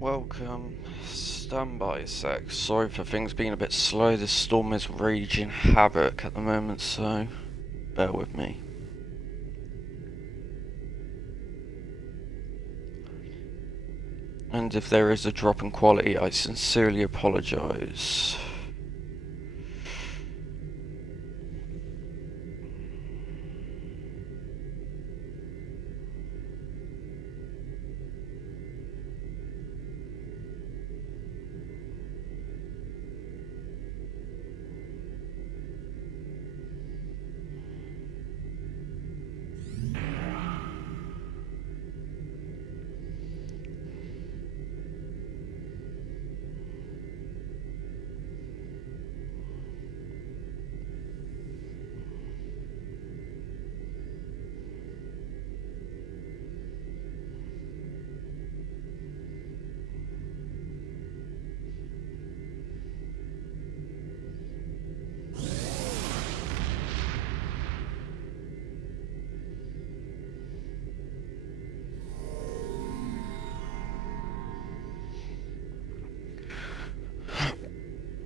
Welcome. Stand by a sec. Sorry for things being a bit slow. This storm is raging havoc at the moment, so bear with me. And if there is a drop in quality, I sincerely apologise.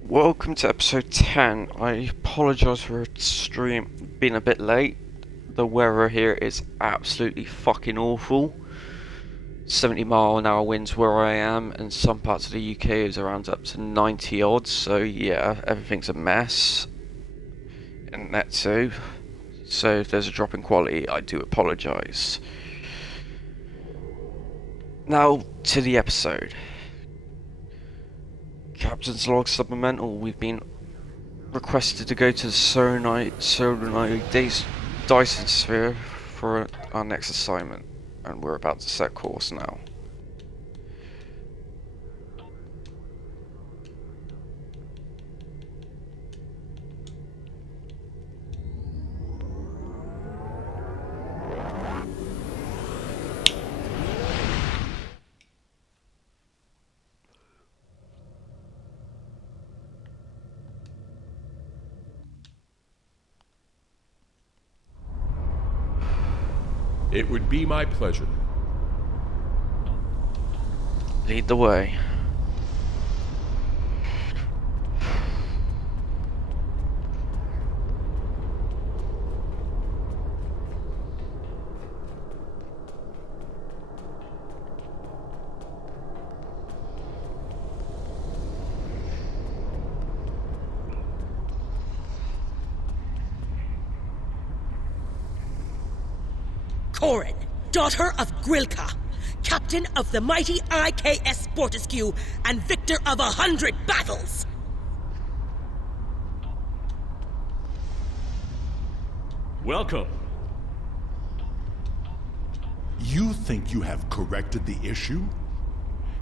Welcome to episode 10. I apologise for stream being a bit late. The weather here is absolutely fucking awful. 70-mile-an-hour winds where I am, and some parts of the UK is around up to 90 odds, so yeah, everything's a mess. And that too. So if there's a drop in quality, I do apologise. Now to the episode. Captain's log supplemental. We've been requested to go to the Solanite Dyson sphere for our next assignment, and we're about to set course now. It would be my pleasure. Lead the way. Corin, daughter of Grilka, captain of the mighty IKS Fortescue, and victor of 100 battles! Welcome. You think you have corrected the issue?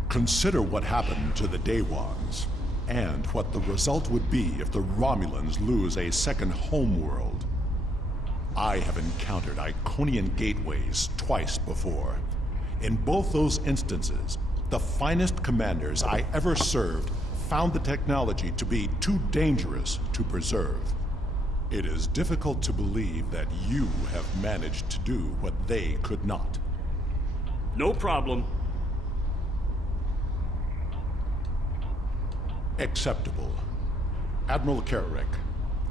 Consider what happened to the Daewons, and what the result would be if the Romulans lose a second homeworld. I have encountered Iconian gateways twice before. In both those instances, the finest commanders I ever served found the technology to be too dangerous to preserve. It is difficult to believe that you have managed to do what they could not. No problem. Acceptable. Admiral Kararek,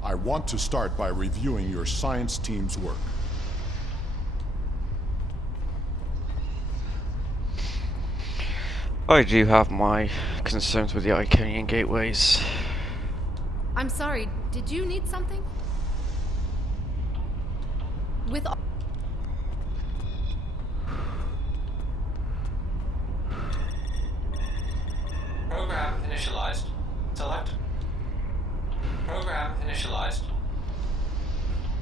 I want to start by reviewing your science team's work. I do have my concerns with the Iconian gateways. I'm sorry, did you need something? With Program initialized. Select. Program initialized.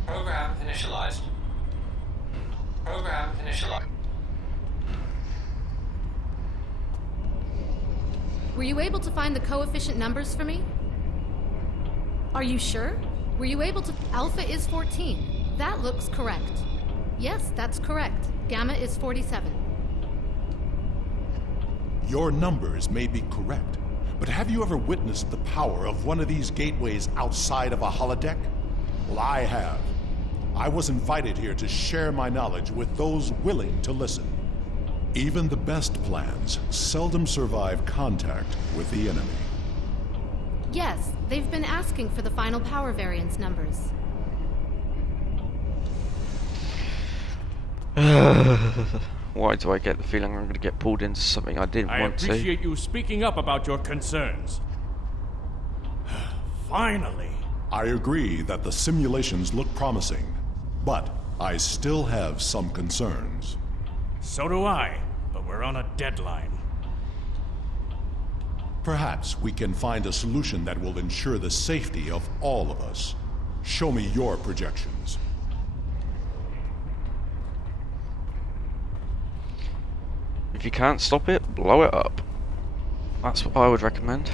Program initialized. Program initialized. Were you able to find the coefficient numbers for me? Are you sure? Were you able to... Alpha is 14. That looks correct. Yes, that's correct. Gamma is 47. Your numbers may be correct, but have you ever witnessed the power of one of these gateways outside of a holodeck? Well, I have. I was invited here to share my knowledge with those willing to listen. Even the best plans seldom survive contact with the enemy. Yes, they've been asking for the final power variance numbers. Why do I get the feeling I'm going to get pulled into something I didn't I want to? appreciate you speaking up about your concerns. Finally. I agree that the simulations look promising, but I still have some concerns. So do I, but we're on a deadline. Perhaps we can find a solution that will ensure the safety of all of us. Show me your projections. If you can't stop it, blow it up. That's what I would recommend.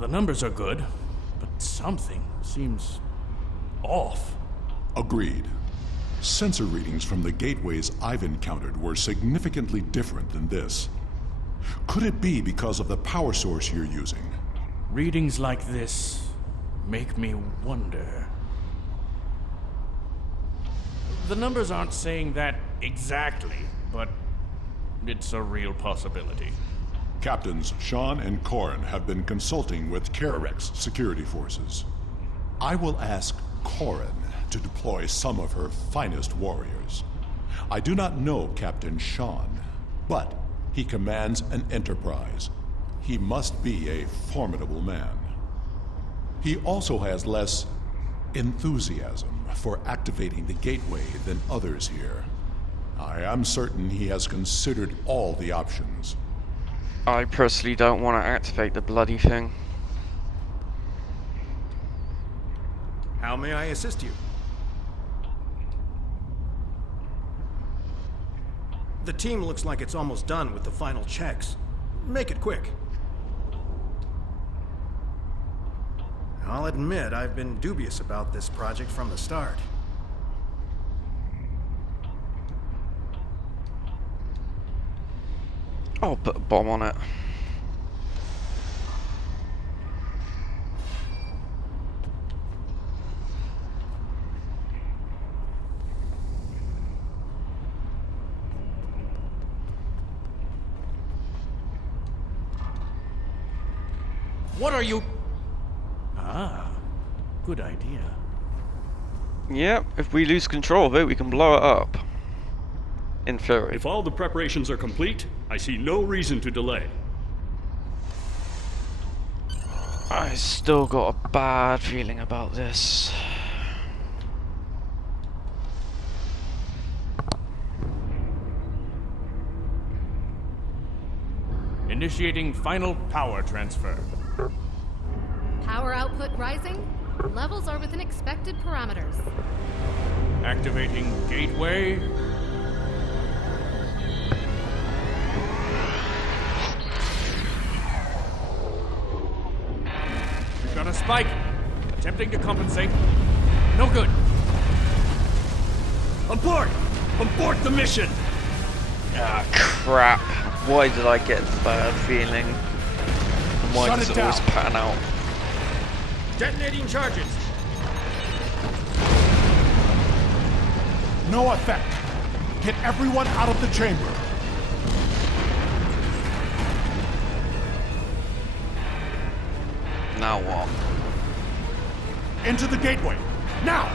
The numbers are good, but something seems off. Agreed. Sensor readings from the gateways I've encountered were significantly different than this. Could it be because of the power source you're using? Readings like this make me wonder. The numbers aren't saying that exactly, but it's a real possibility. Captains Sean and Corin have been consulting with Kararek's security forces. I will ask Corin to deploy some of her finest warriors. I do not know Captain Sean, but he commands an enterprise. He must be a formidable man. He also has less enthusiasm for activating the gateway than others here. I am certain he has considered all the options. I personally don't want to activate the bloody thing. How may I assist you? The team looks like it's almost done with the final checks. Make it quick. I'll admit I've been dubious about this project from the start. I'll put a bomb on it. What are you... Ah, good idea. Yeah, if we lose control of it, we can blow it up. In theory. If all the preparations are complete, I see no reason to delay. I still got a bad feeling about this. Initiating final power transfer. Power output rising. Levels are within expected parameters. Activating gateway. We've got a spike. Attempting to compensate. No good. Abort! Abort the mission! Ah, crap. Why did I get the bad feeling? And why does it always pan out? Detonating charges! No effect. Get everyone out of the chamber. Now what? Into the gateway. Now!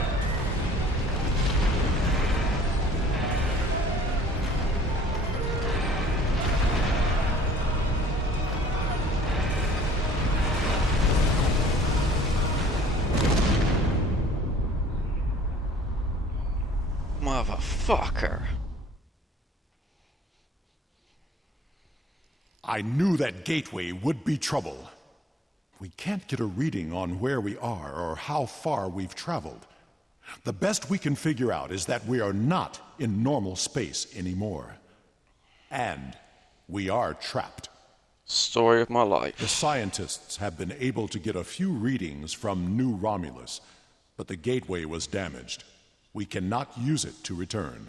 Motherfucker. I knew that gateway would be trouble. We can't get a reading on where we are or how far we've traveled. The best we can figure out is that we are not in normal space anymore. And we are trapped. Story of my The life. scientists have been able to get a few readings from New Romulus, but the gateway was damaged. We cannot use it to return.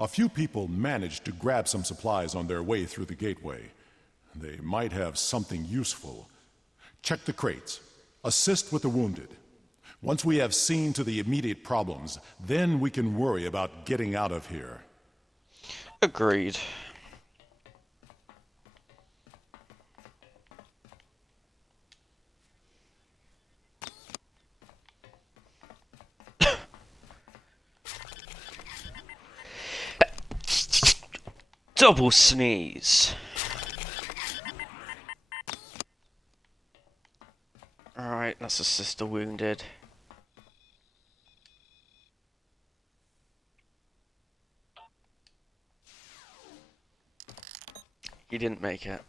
A few people managed to grab some supplies on their way through the gateway. They might have something useful. Check the crates. Assist with the wounded. Once we have seen to the immediate problems, then we can worry about getting out of here. Agreed. Double sneeze. Alright, that's a sister wounded. He didn't make it.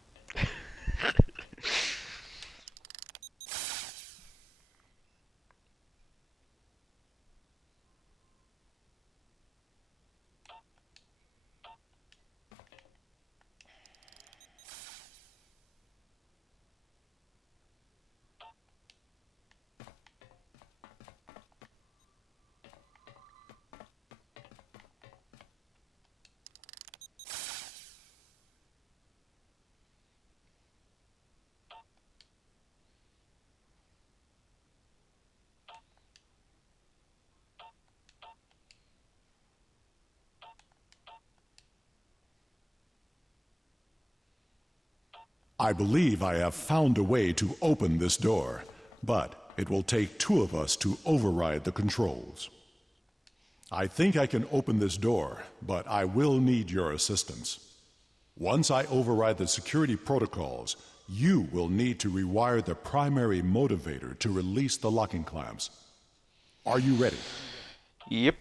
I believe I have found a way to open this door, but it will take two of us to override the controls. I think I can open this door, but I will need your assistance. Once I override the security protocols, you will need to rewire the primary motivator to release the locking clamps. Are you ready? Yep.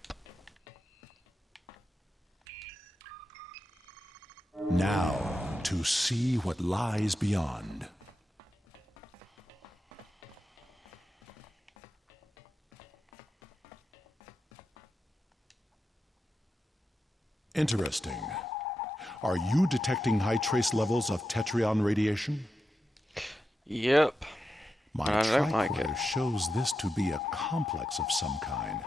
Now, to see what lies beyond. Interesting. Are you detecting high trace levels of Tetrion radiation? Yep. My I don't like tricorder it. shows this to be a complex of some kind.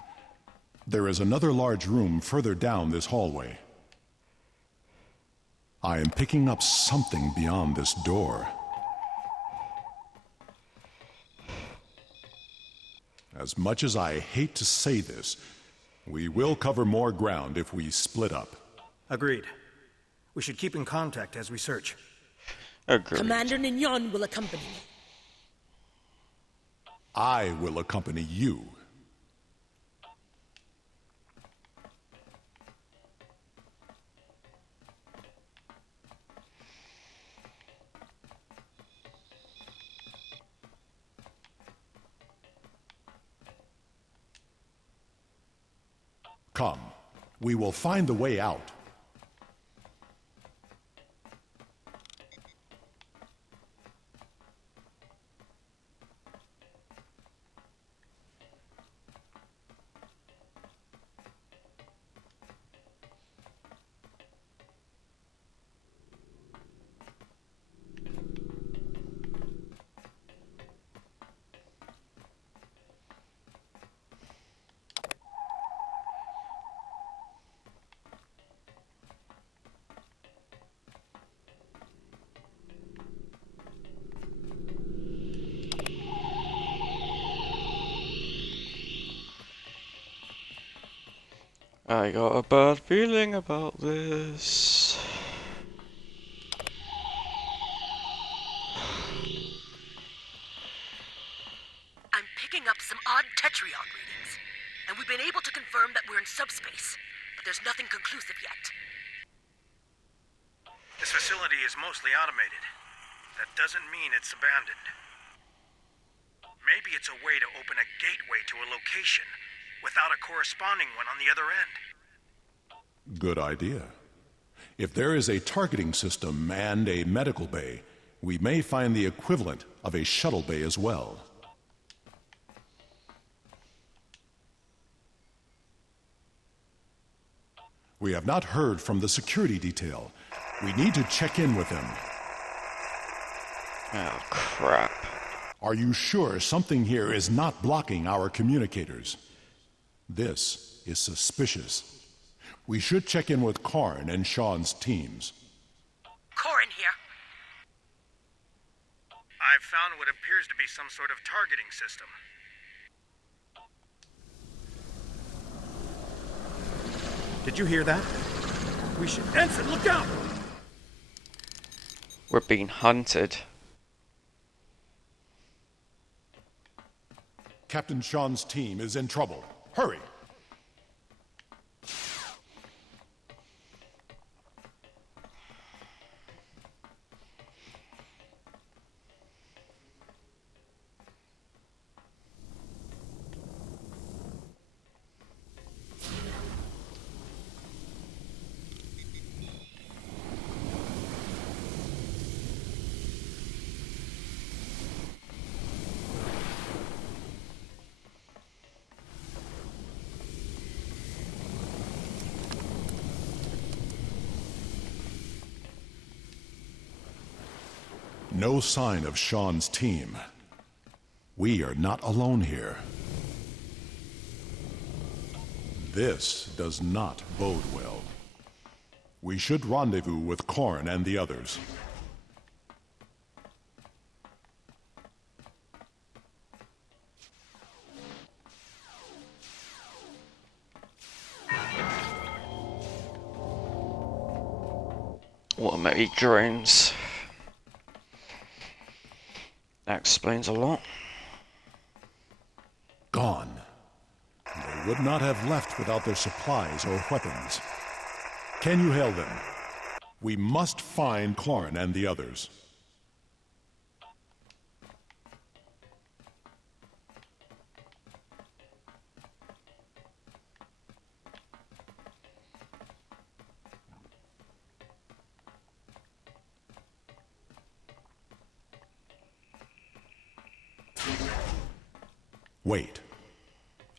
There is another large room further down this hallway. I am picking up something beyond this door. As much as I hate to say this, we will cover more ground if we split up. Agreed. We should keep in contact as we search. Agreed. Commander Nignon will accompany me. I will accompany you. Come, we will find the way out. I got a bad feeling about this. I'm picking up some odd Tetrion readings, and we've been able to confirm that we're in subspace, but there's nothing conclusive yet. This facility is mostly automated. That doesn't mean it's abandoned. Maybe it's a way to open a gateway to a location without a corresponding one on the other end. Good idea. If there is a targeting system and a medical bay, we may find the equivalent of a shuttle bay as well. We have not heard from the security detail. We need to check in with them. Oh, crap. Are you sure something here is not blocking our communicators? This is suspicious. We should check in with Karn and Sean's teams. Corin here. I've found what appears to be some sort of targeting system. Did you hear that? We should... Ensign, look out! We're being hunted. Captain Sean's team is in trouble. Hurry! No sign of Sean's team. We are not alone here. This does not bode well. We should rendezvous with Karn and the others. Automated drones. That explains a lot. Gone. They would not have left without their supplies or weapons. Can you hail them? We must find Karn and the others. Wait.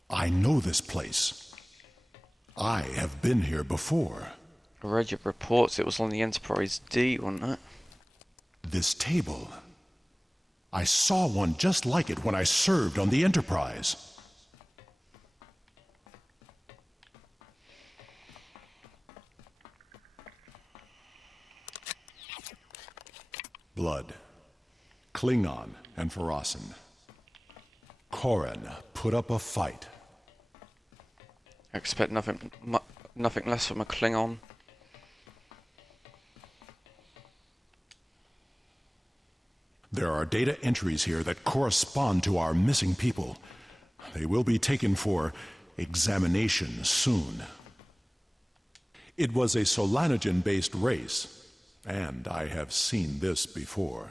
I know this place. I have been here before. I read your reports, it was on the Enterprise D, wasn't it? This table. I saw one just like it when I served on the Enterprise. Blood. Klingon and Farasin. Korin put up a fight. I expect nothing less from a Klingon. There are data entries here that correspond to our missing people. They will be taken for examination soon. It was a Solanogen-based race, and I have seen this before.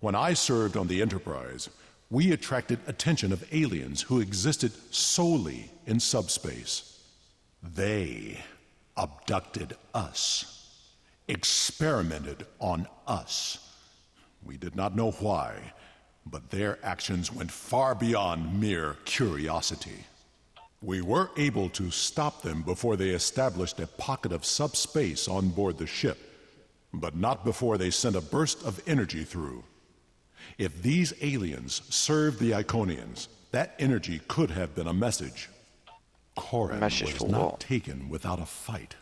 When I served on the Enterprise, we attracted attention of aliens who existed solely in subspace. They abducted us, experimented on us. We did not know why, but their actions went far beyond mere curiosity. We were able to stop them before they established a pocket of subspace on board the ship, but not before they sent a burst of energy through. If these aliens served the Iconians, that energy could have been a message. Korin was not taken without a fight.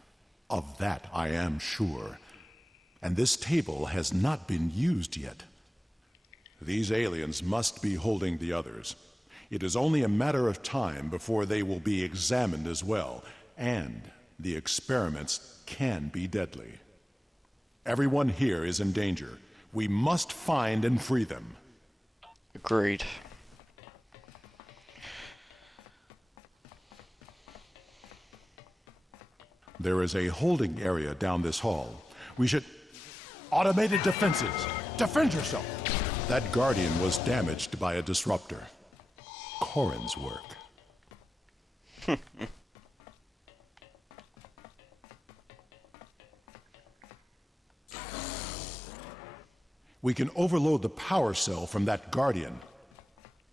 Of that I am sure. And this table has not been used yet. These aliens must be holding the others. It is only a matter of time before they will be examined as well, and the experiments can be deadly. Everyone here is in danger. We must find and free them. Agreed. There is a holding area down this hall. We should... Automated defenses! Defend yourself! That Guardian was damaged by a disruptor. Korin's work. We can overload the power cell from that Guardian.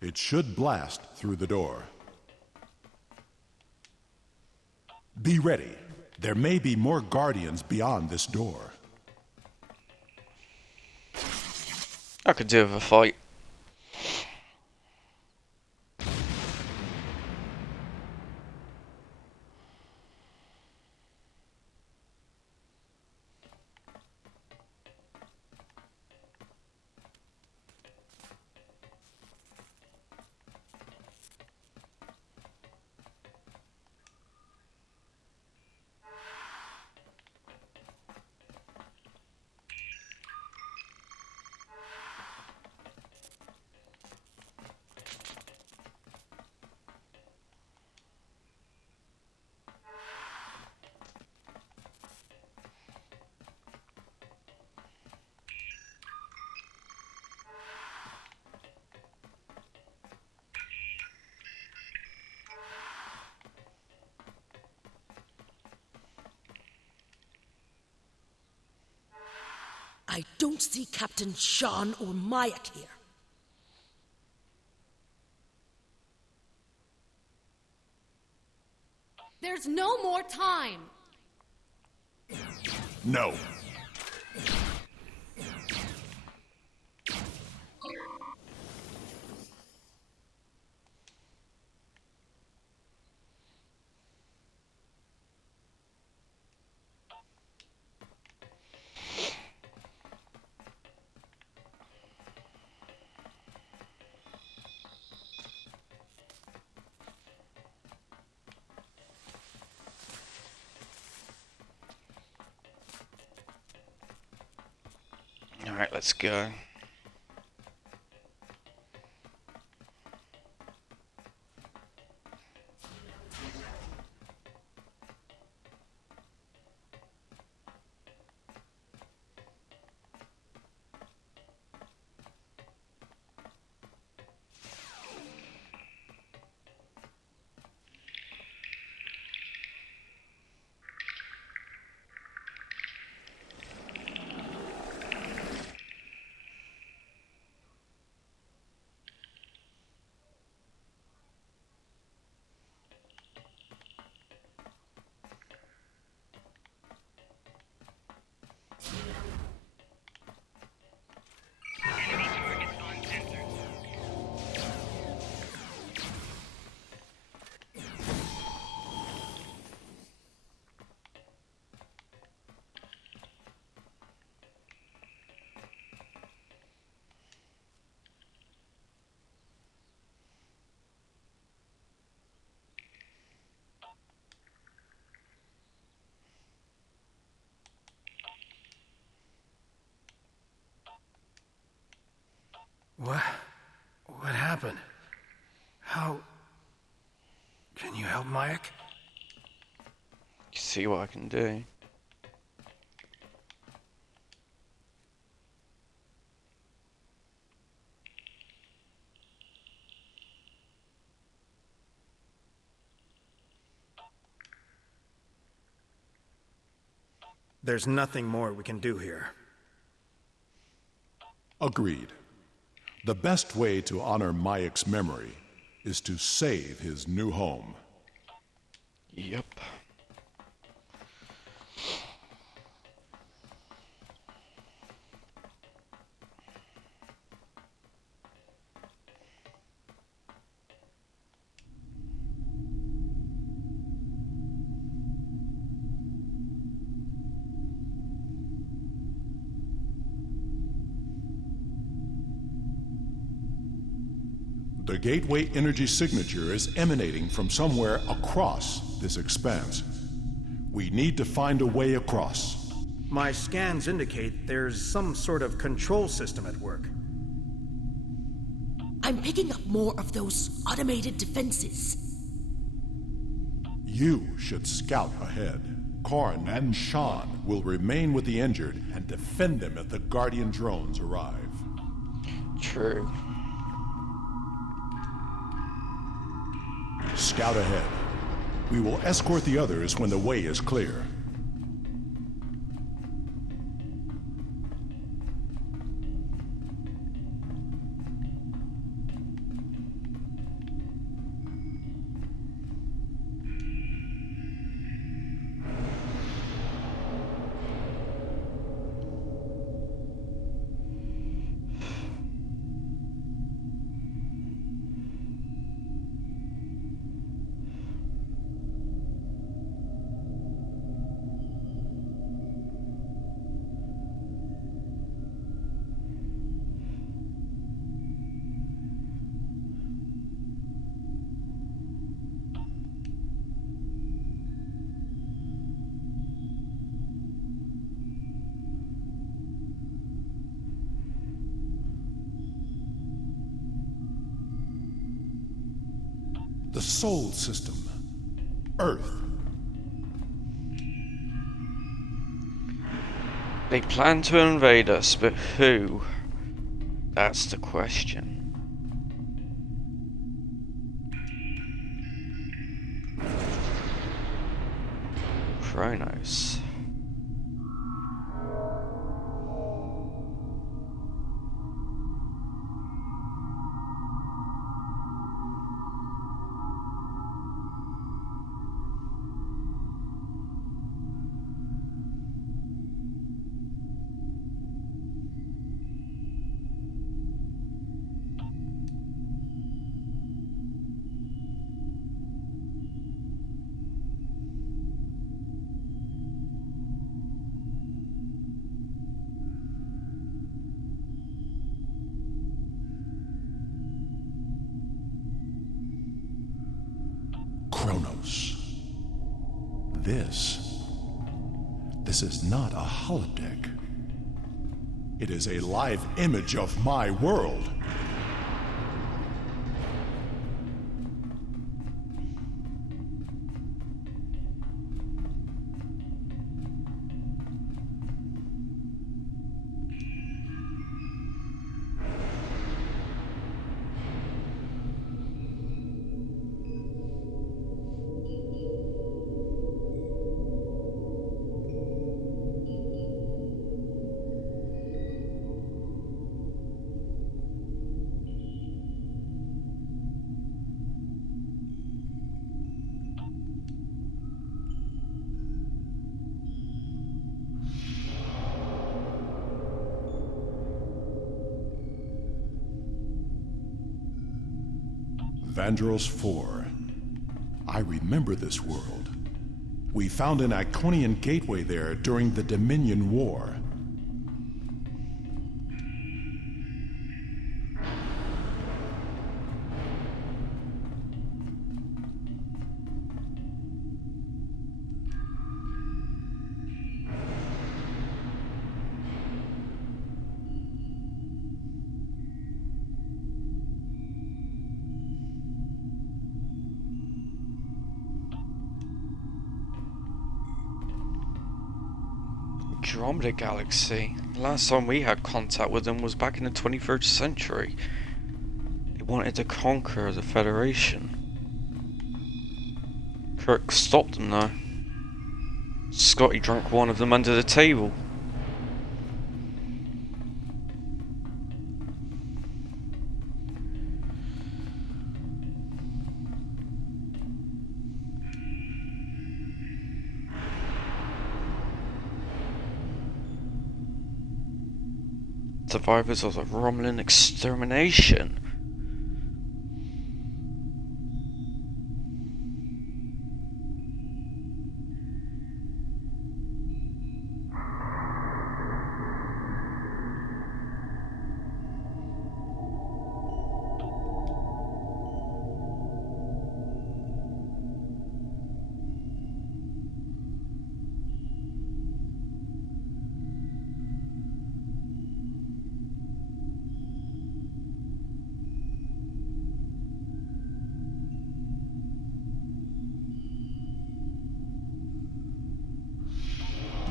It should blast through the door. Be ready. There may be more Guardians beyond this door. I could do with a fight. I don't see Captain Sean or Mayak here. There's no more time. No. Alright, let's go. What happened? How... Can you help Mayak? See what I can do. There's nothing more we can do here. Agreed. The best way to honor Mayak's memory is to save his new home. Yep. The gateway energy signature is emanating from somewhere across this expanse. We need to find a way across. My scans indicate there's some sort of control system at work. I'm picking up more of those automated defenses. You should scout ahead. Korn and Sean will remain with the injured and defend them if the Guardian drones arrive. True. Scout ahead. We will escort the others when the way is clear. the Sol system, Earth. They plan to invade us, but who? That's the question. Kronos. Kronos. This is not a holodeck. It is a live image of my world. Vandros 4. I remember this world. We found an Iconian gateway there during the Dominion War. Andromeda Galaxy. Last time we had contact with them was back in the 23rd century. They wanted to conquer the Federation. Kirk stopped them though. Scotty drank one of them under the table. Survivors of the Romulan extermination.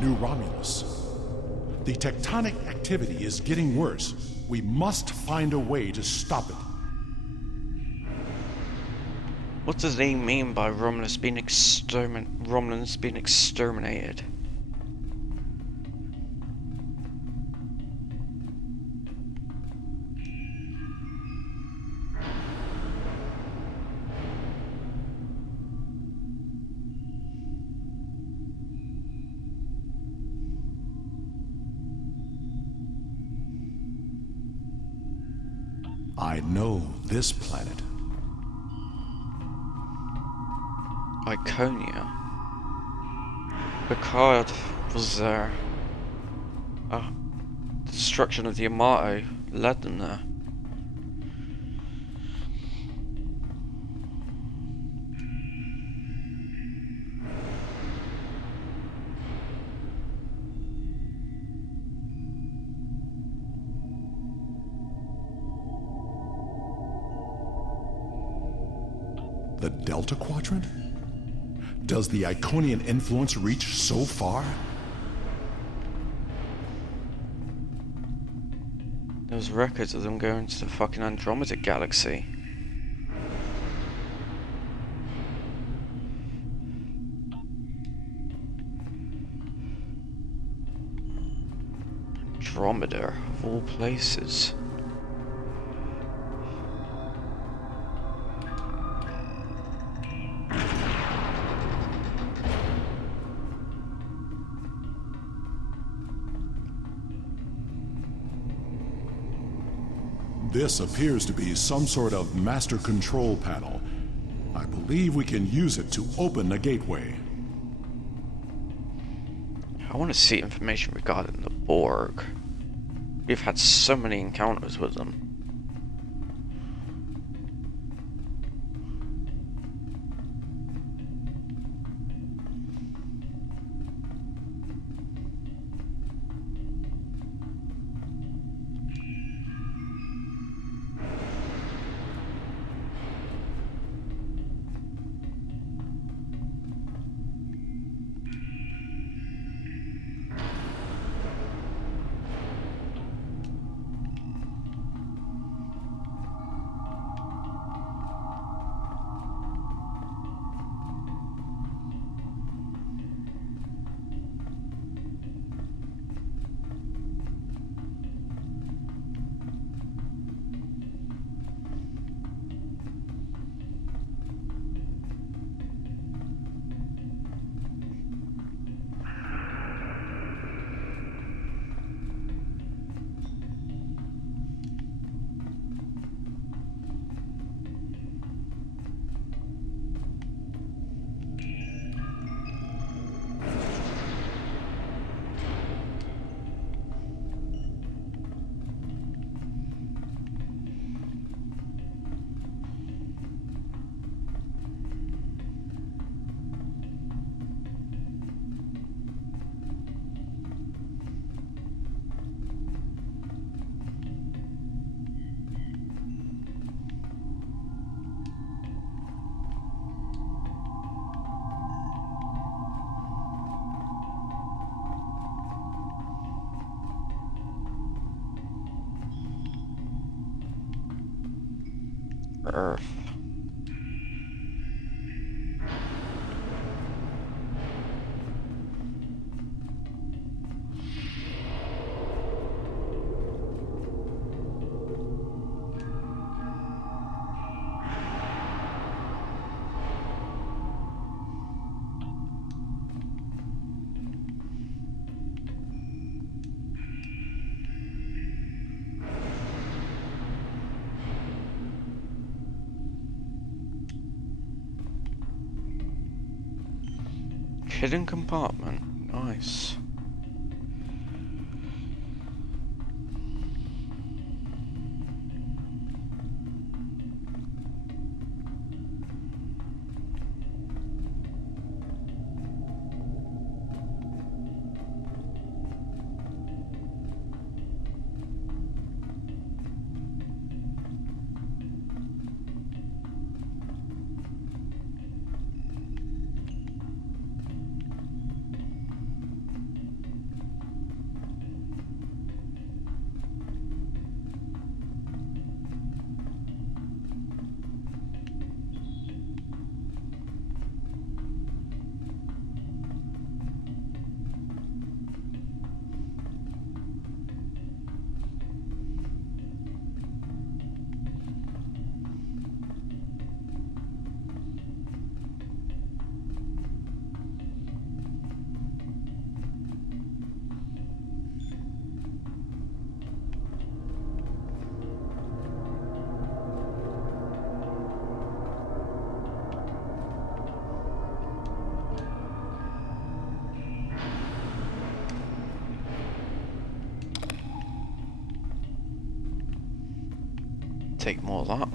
New Romulus. The tectonic activity is getting worse. We must find a way to stop it. What does they mean by Romulans being exterminated? I know this planet. Iconia. Picard was there. The destruction of the Yamato led them there. The Delta Quadrant? Does the Iconian influence reach so far? There's records of them going to the fucking Andromeda Galaxy. Andromeda, of all places. This appears to be some sort of master control panel. I believe we can use it to open a gateway. I want to see information regarding the Borg. We've had so many encounters with them. Earth. Hidden compartment. Nice. Take more of that.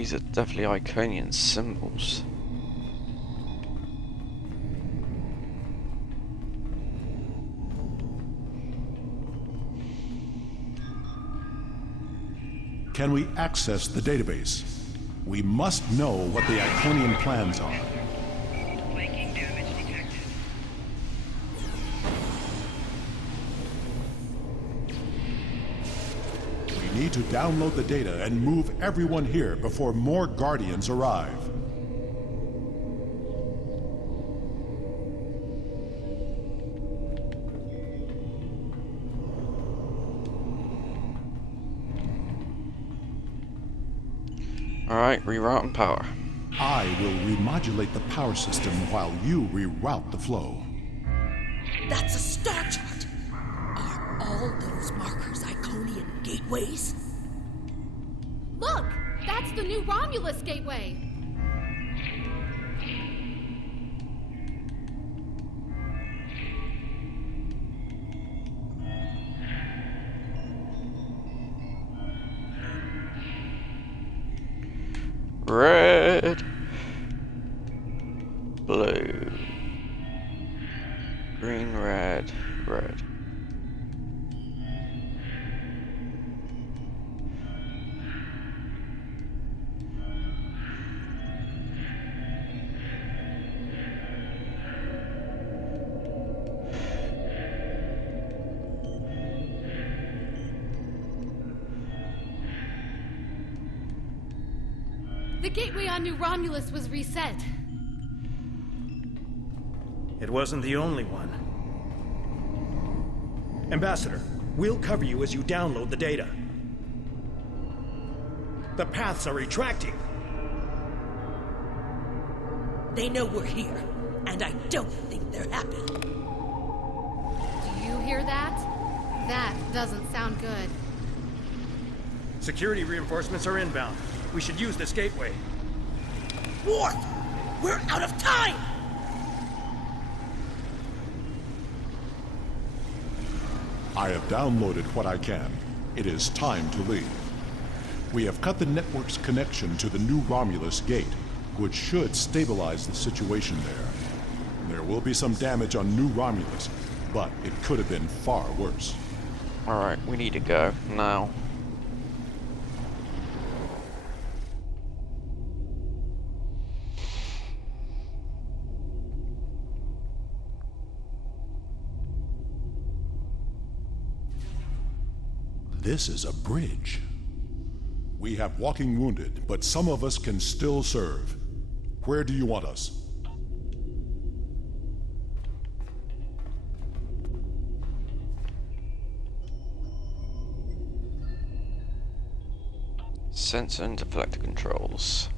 These are definitely Iconian symbols. Can we access the database? We must know what the Iconian plans are. Flanking damage detected. We need to download the data and move everyone here before more Guardians arrive. Alright, rerouting power. I will remodulate the power system while you reroute the flow. That's a star chart. Are all those markers Iconian gateways? Look! That's the new Romulus gateway! Red, blue, green, red, red. The gateway on New Romulus was reset. It wasn't the only one. Ambassador, we'll cover you as you download the data. The paths are retracting. They know we're here, and I don't think they're happy. Do you hear that? That doesn't sound good. Security reinforcements are inbound. We should use this gateway. Worf! We're out of time! I have downloaded what I can. It is time to leave. We have cut the network's connection to the new Romulus gate, which should stabilize the situation there. There will be some damage on New Romulus, but it could have been far worse. Alright, we need to go now. This is a bridge. We have walking wounded, but some of us can still serve. Where do you want us? Sensor and deflector controls.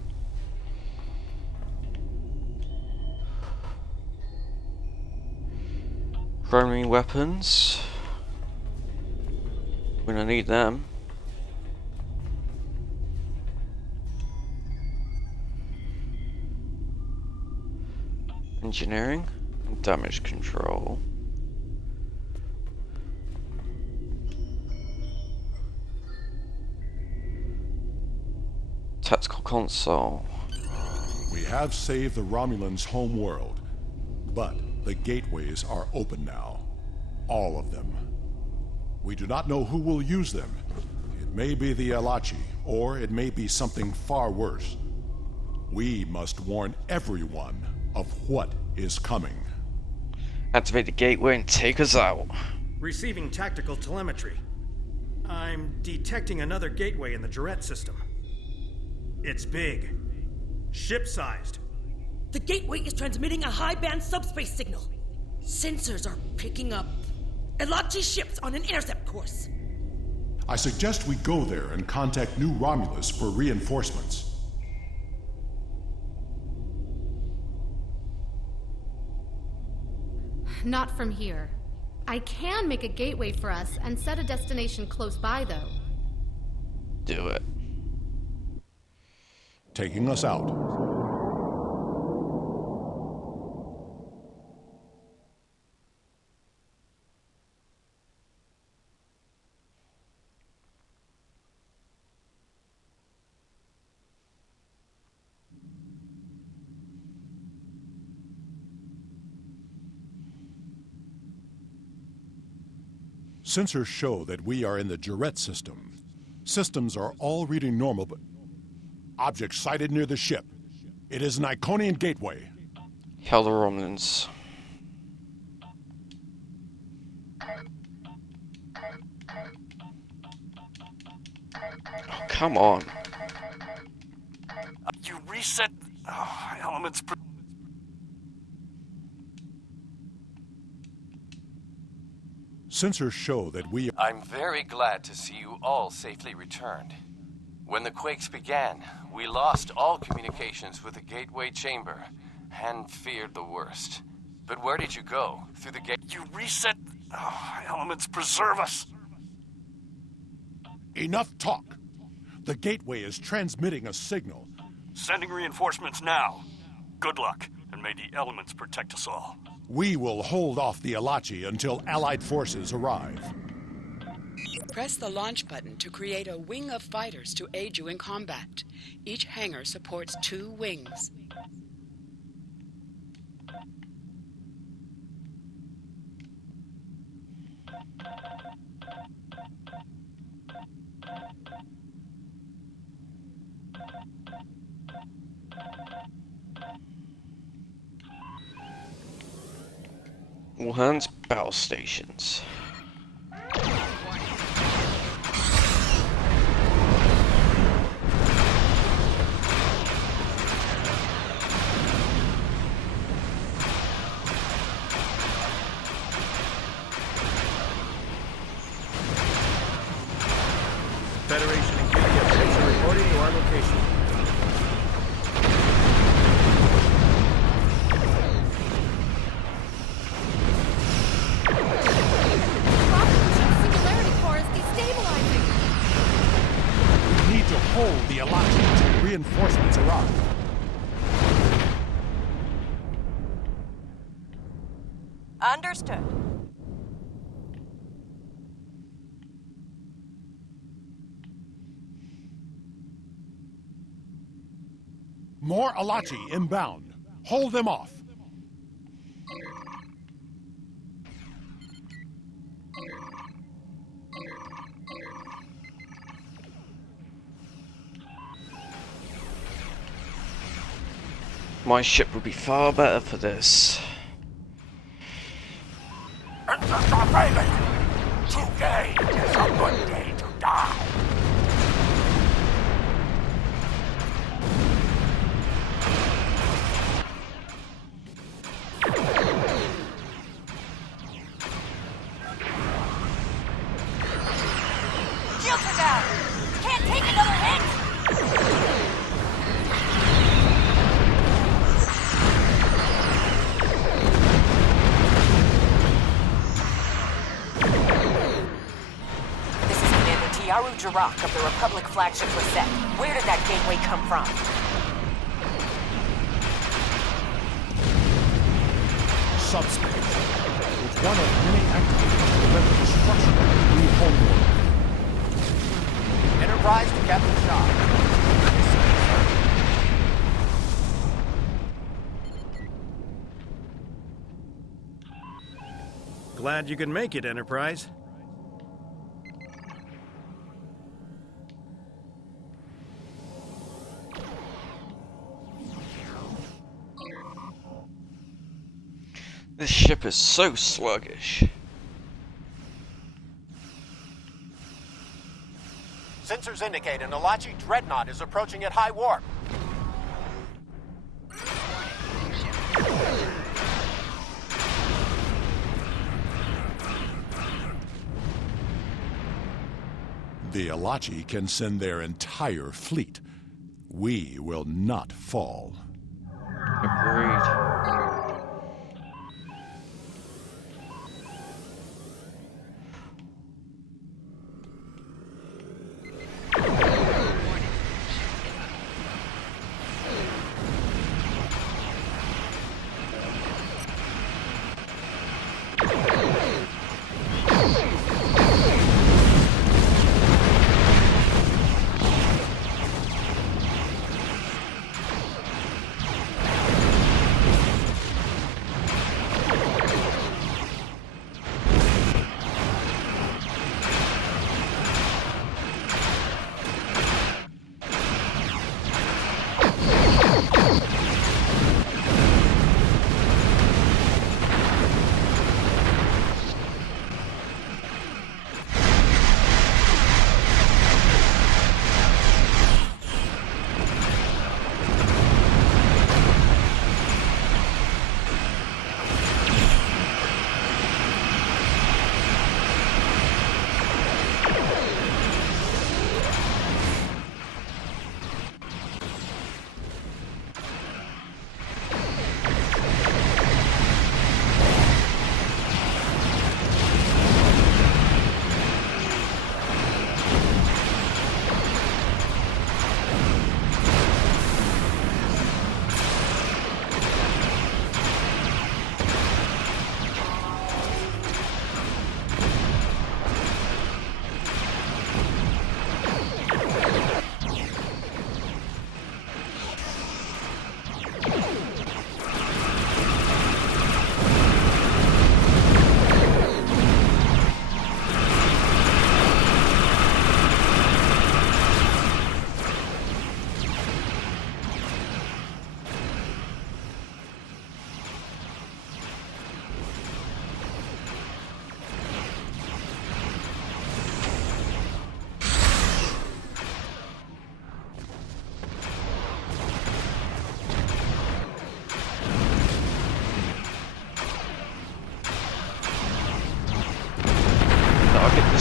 Primary weapons. We're gonna need them. Engineering and damage control. Tactical console. We have saved the Romulans' home world, but the gateways are open now. All of them. We do not know who will use them. It may be the Alachi, or it may be something far worse. We must warn everyone of what is coming. Activate the gateway and take us out. Receiving tactical telemetry. I'm detecting another gateway in the Jarrett system. It's big. Ship-sized. The gateway is transmitting a high-band subspace signal. Sensors are picking up Elachi ships on an intercept course. I suggest we go there and contact New Romulus for reinforcements. Not from here. I can make a gateway for us and set a destination close by, though. Do it. Taking us out. Sensors show that we are in the Jarrett system. Systems are all reading normal, but... Object sighted near the ship. It is an Iconian gateway. Hell, the Romulans. Oh, come on. You reset elements. Sensors show that we... I'm very glad to see you all safely returned. When the quakes began, we lost all communications with the gateway chamber and feared the worst. But where did you go? Through the gate? You reset elements. Preserve us. Enough talk. The gateway is transmitting a signal. Sending reinforcements now. Good luck, and may the elements protect us all. We will hold off the Alachi until Allied forces arrive. Press the launch button to create a wing of fighters to aid you in combat. Each hangar supports 2 wings. All hands, battle stations. Federation and Gideon ships are reporting to our location. Singularity core is destabilizing. We need to hold the Alachi until reinforcements arrive. Understood. More Alachi inbound. Hold them off. My ship would be far better for this. Today is a good day to die. Shields are down! Can't take another hit! This is Commander Tiaru Jarak of the Republic flagship Lisette. Where did that gateway come from? Subspace. It's one of many activities to prevent the destruction of the new homeworld. Enterprise to Captain Shaw. Glad you could make it, Enterprise. This ship is so sluggish. Sensors indicate an Alachi dreadnought is approaching at high warp. The Alachi can send their entire fleet. We will not fall. Agreed.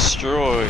destroy.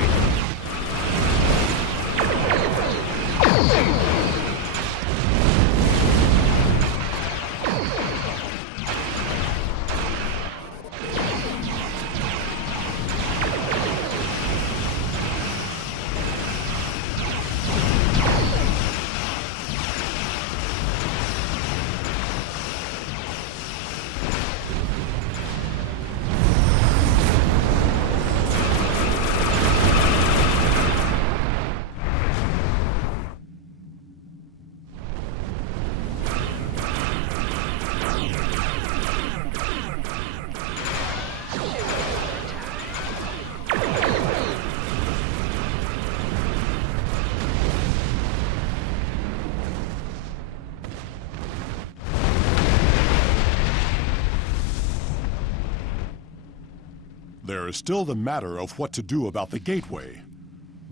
There is still the matter of what to do about the gateway.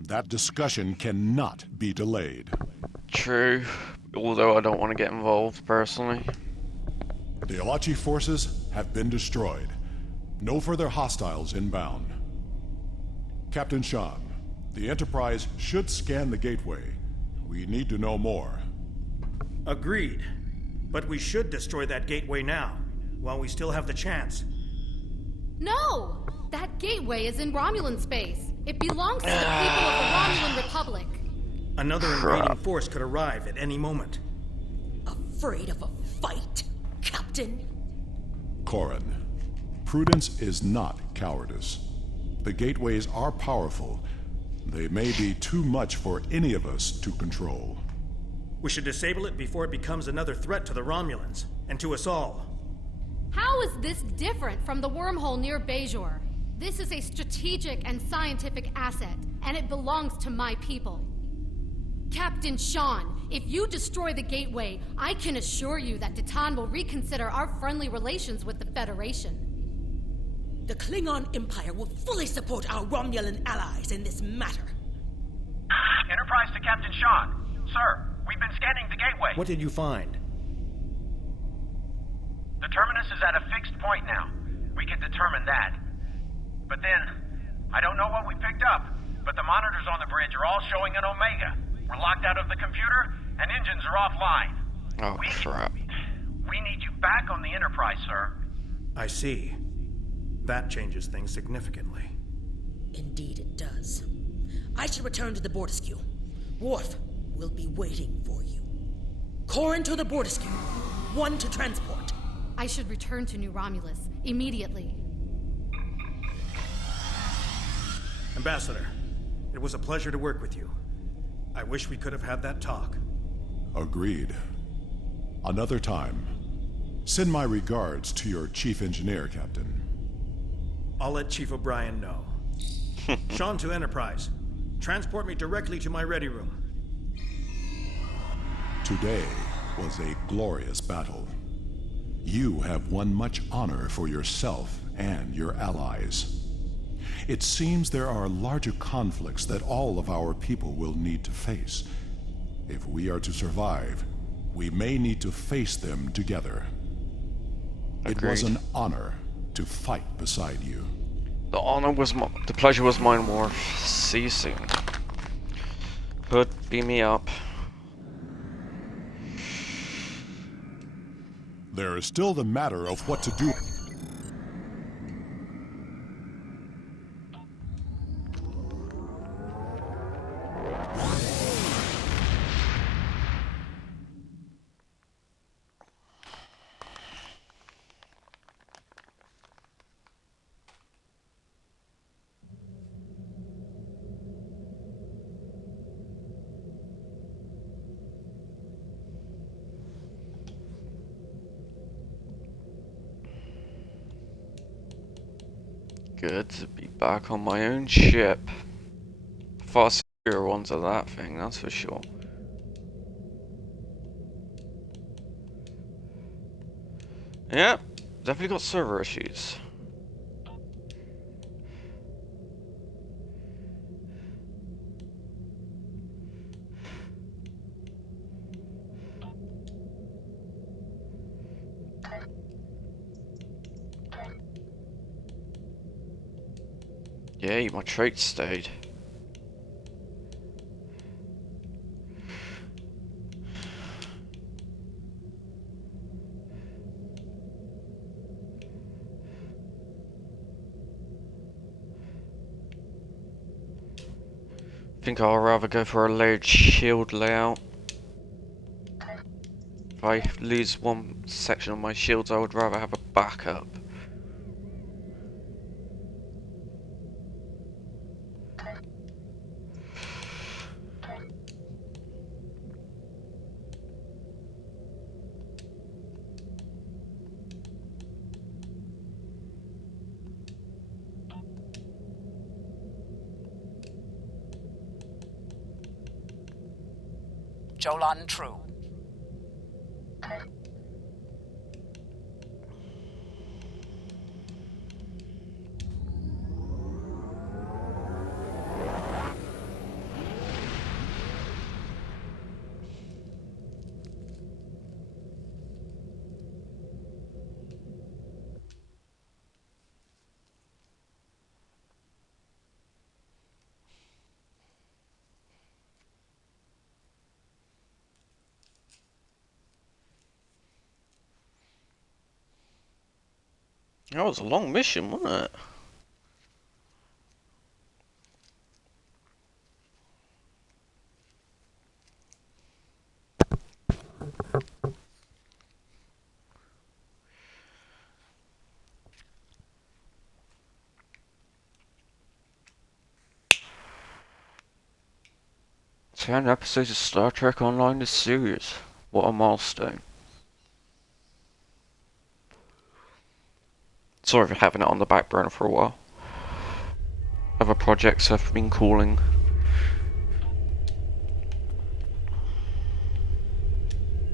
That discussion cannot be delayed. True, although I don't want to get involved personally. The Alachi forces have been destroyed. No further hostiles inbound. Captain Sean, the Enterprise should scan the gateway. We need to know more. Agreed. But we should destroy that gateway now, while we still have the chance. No! That gateway is in Romulan space. It belongs to the people of the Romulan Republic. Another invading force could arrive at any moment. Afraid of a fight, Captain? Corrin, prudence is not cowardice. The gateways are powerful. They may be too much for any of us to control. We should disable it before it becomes another threat to the Romulans, and to us all. How is this different from the wormhole near Bajor? This is a strategic and scientific asset, and it belongs to my people. Captain Sean, if you destroy the gateway, I can assure you that Titan will reconsider our friendly relations with the Federation. The Klingon Empire will fully support our Romulan allies in this matter. Enterprise to Captain Sean. Sir, we've been scanning the gateway. What did you find? The terminus is at a fixed point now. We can determine that. But then, I don't know what we picked up, but the monitors on the bridge are all showing an Omega. We're locked out of the computer, and engines are offline. Oh, crap. We need you back on the Enterprise, sir. I see. That changes things significantly. Indeed it does. I should return to the Bortisque. Worf will be waiting for you. Corrin to the Bortisque. One to transport. I should return to New Romulus immediately. Ambassador, it was a pleasure to work with you. I wish we could have had that talk. Agreed. Another time. Send my regards to your chief engineer, Captain. I'll let Chief O'Brien know. Sean to Enterprise. Transport me directly to my ready room. Today was a glorious battle. You have won much honor for yourself and your allies. It seems there are larger conflicts that all of our people will need to face. If we are to survive, we may need to face them together. Agreed. It was an honor to fight beside you. The pleasure was mine, Worf. See you soon. Hood, beam me up. There is still the matter of what to do. Good to be back on my own ship. Far superior one to that thing, that's for sure. Yeah, definitely got server issues. Yay, my trait stayed. I think I'll rather go for a layered shield layout. If I lose one section of my shields, I would rather have a backup. Jolan True. That was a long mission, wasn't it? Ten episodes of Star Trek Online is serious. What a milestone. Sorry for having it on the back burner for a while. Other projects have been calling.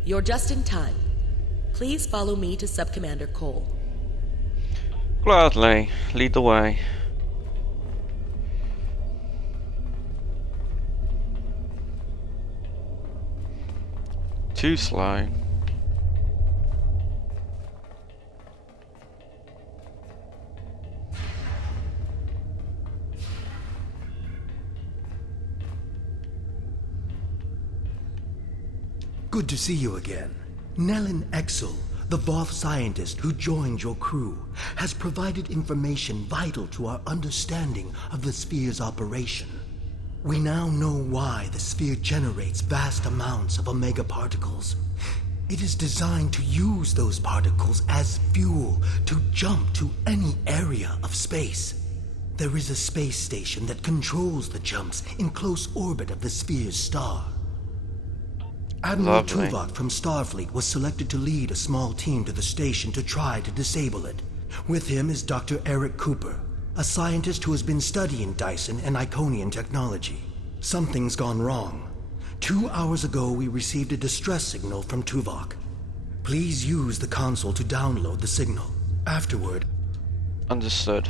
You're just in time. Please follow me to Subcommander Cole. Gladly. Lead the way. Too slow. Good to see you again. Nellen Exel, the Voth scientist who joined your crew, has provided information vital to our understanding of the sphere's operation. We now know why the sphere generates vast amounts of omega particles. It is designed to use those particles as fuel to jump to any area of space. There is a space station that controls the jumps in close orbit of the sphere's star. Admiral Lovely. Tuvok from Starfleet was selected to lead a small team to the station to try to disable it. With him is Dr. Eric Cooper, a scientist who has been studying Dyson and Iconian technology. Something's gone wrong. 2 hours ago, we received a distress signal from Tuvok. Please use the console to download the signal. Afterward... Understood.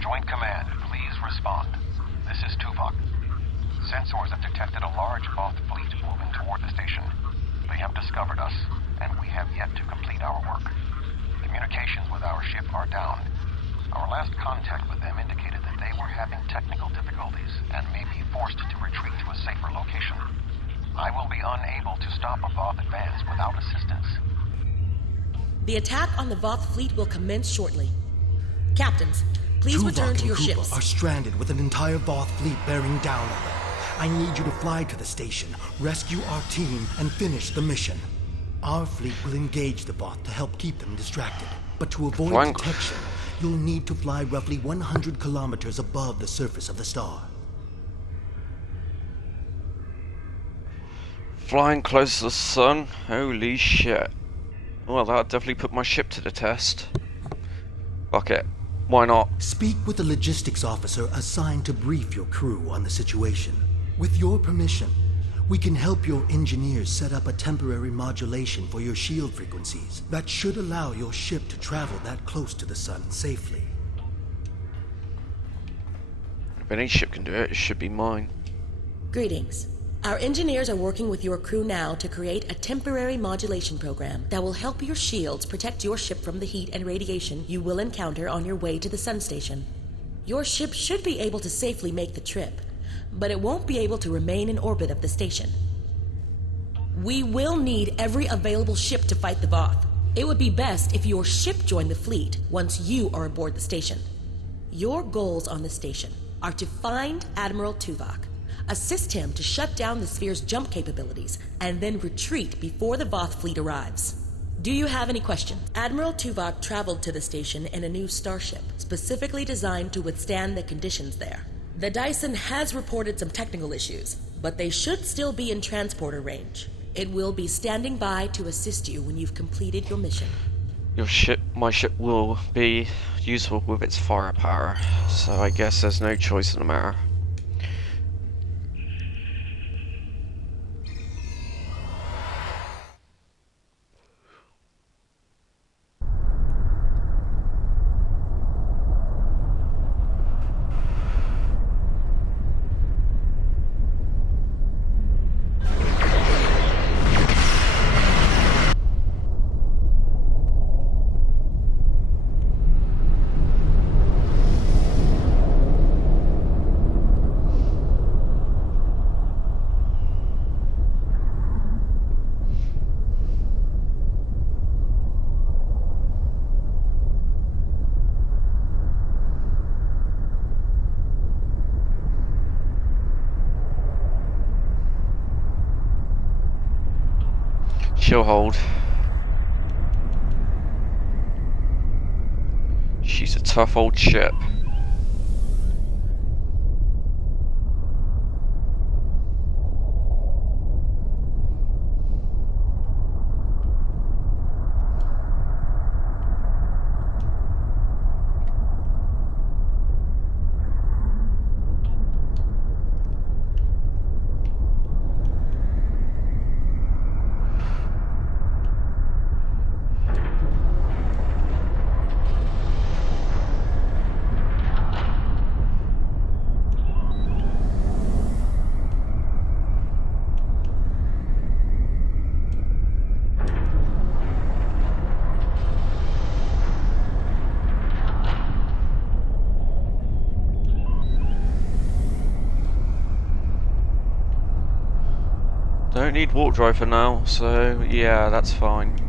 Joint Command, please respond. This is Tuvok. Sensors have detected a large Voth fleet moving toward the station. They have discovered us, and we have yet to complete our work. Communications with our ship are down. Our last contact with them indicated that they were having technical difficulties and may be forced to retreat to a safer location. I will be unable to stop a Voth advance without assistance. The attack on the Voth fleet will commence shortly. Captains, please Tuvok return to and your Cooper ships. are stranded with an entire Voth fleet bearing down on them. I need you to fly to the station, rescue our team, and finish the mission. Our fleet will engage the Voth to help keep them distracted. But to avoid Flank. detection, you'll need to fly roughly 100 kilometers above the surface of the star. Flying close to the sun? Holy shit. Well, that'll definitely put my ship to the test. Fuck it. Why not? Speak with the logistics officer assigned to brief your crew on the situation. With your permission, we can help your engineers set up a temporary modulation for your shield frequencies that should allow your ship to travel that close to the sun safely. If any ship can do it, it should be mine. Greetings. Our engineers are working with your crew now to create a temporary modulation program that will help your shields protect your ship from the heat and radiation you will encounter on your way to the sun station. Your ship should be able to safely make the trip, but it won't be able to remain in orbit of the station. We will need every available ship to fight the Voth. It would be best if your ship joined the fleet once you are aboard the station. Your goals on the station are to find Admiral Tuvok, assist him to shut down the sphere's jump capabilities, and then retreat before the Voth fleet arrives. Do you have any questions? Admiral Tuvok traveled to the station in a new starship, specifically designed to withstand the conditions there. The Dyson has reported some technical issues, but they should still be in transporter range. It will be standing by to assist you when you've completed your mission. My ship will be useful with its firepower, so I guess there's no choice in the matter. She'll hold. She's a tough old ship. Don't need warp drive for now, so yeah, that's fine.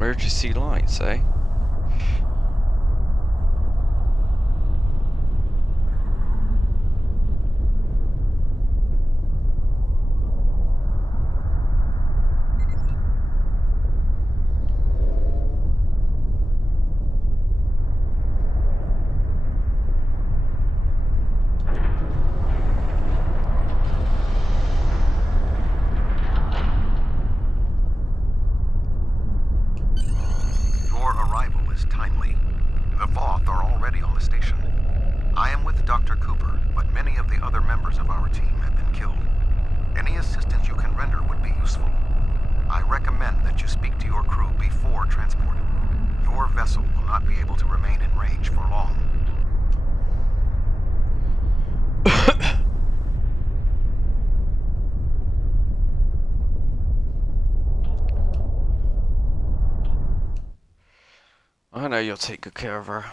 Emergency lights, eh? I know you'll take good care of her.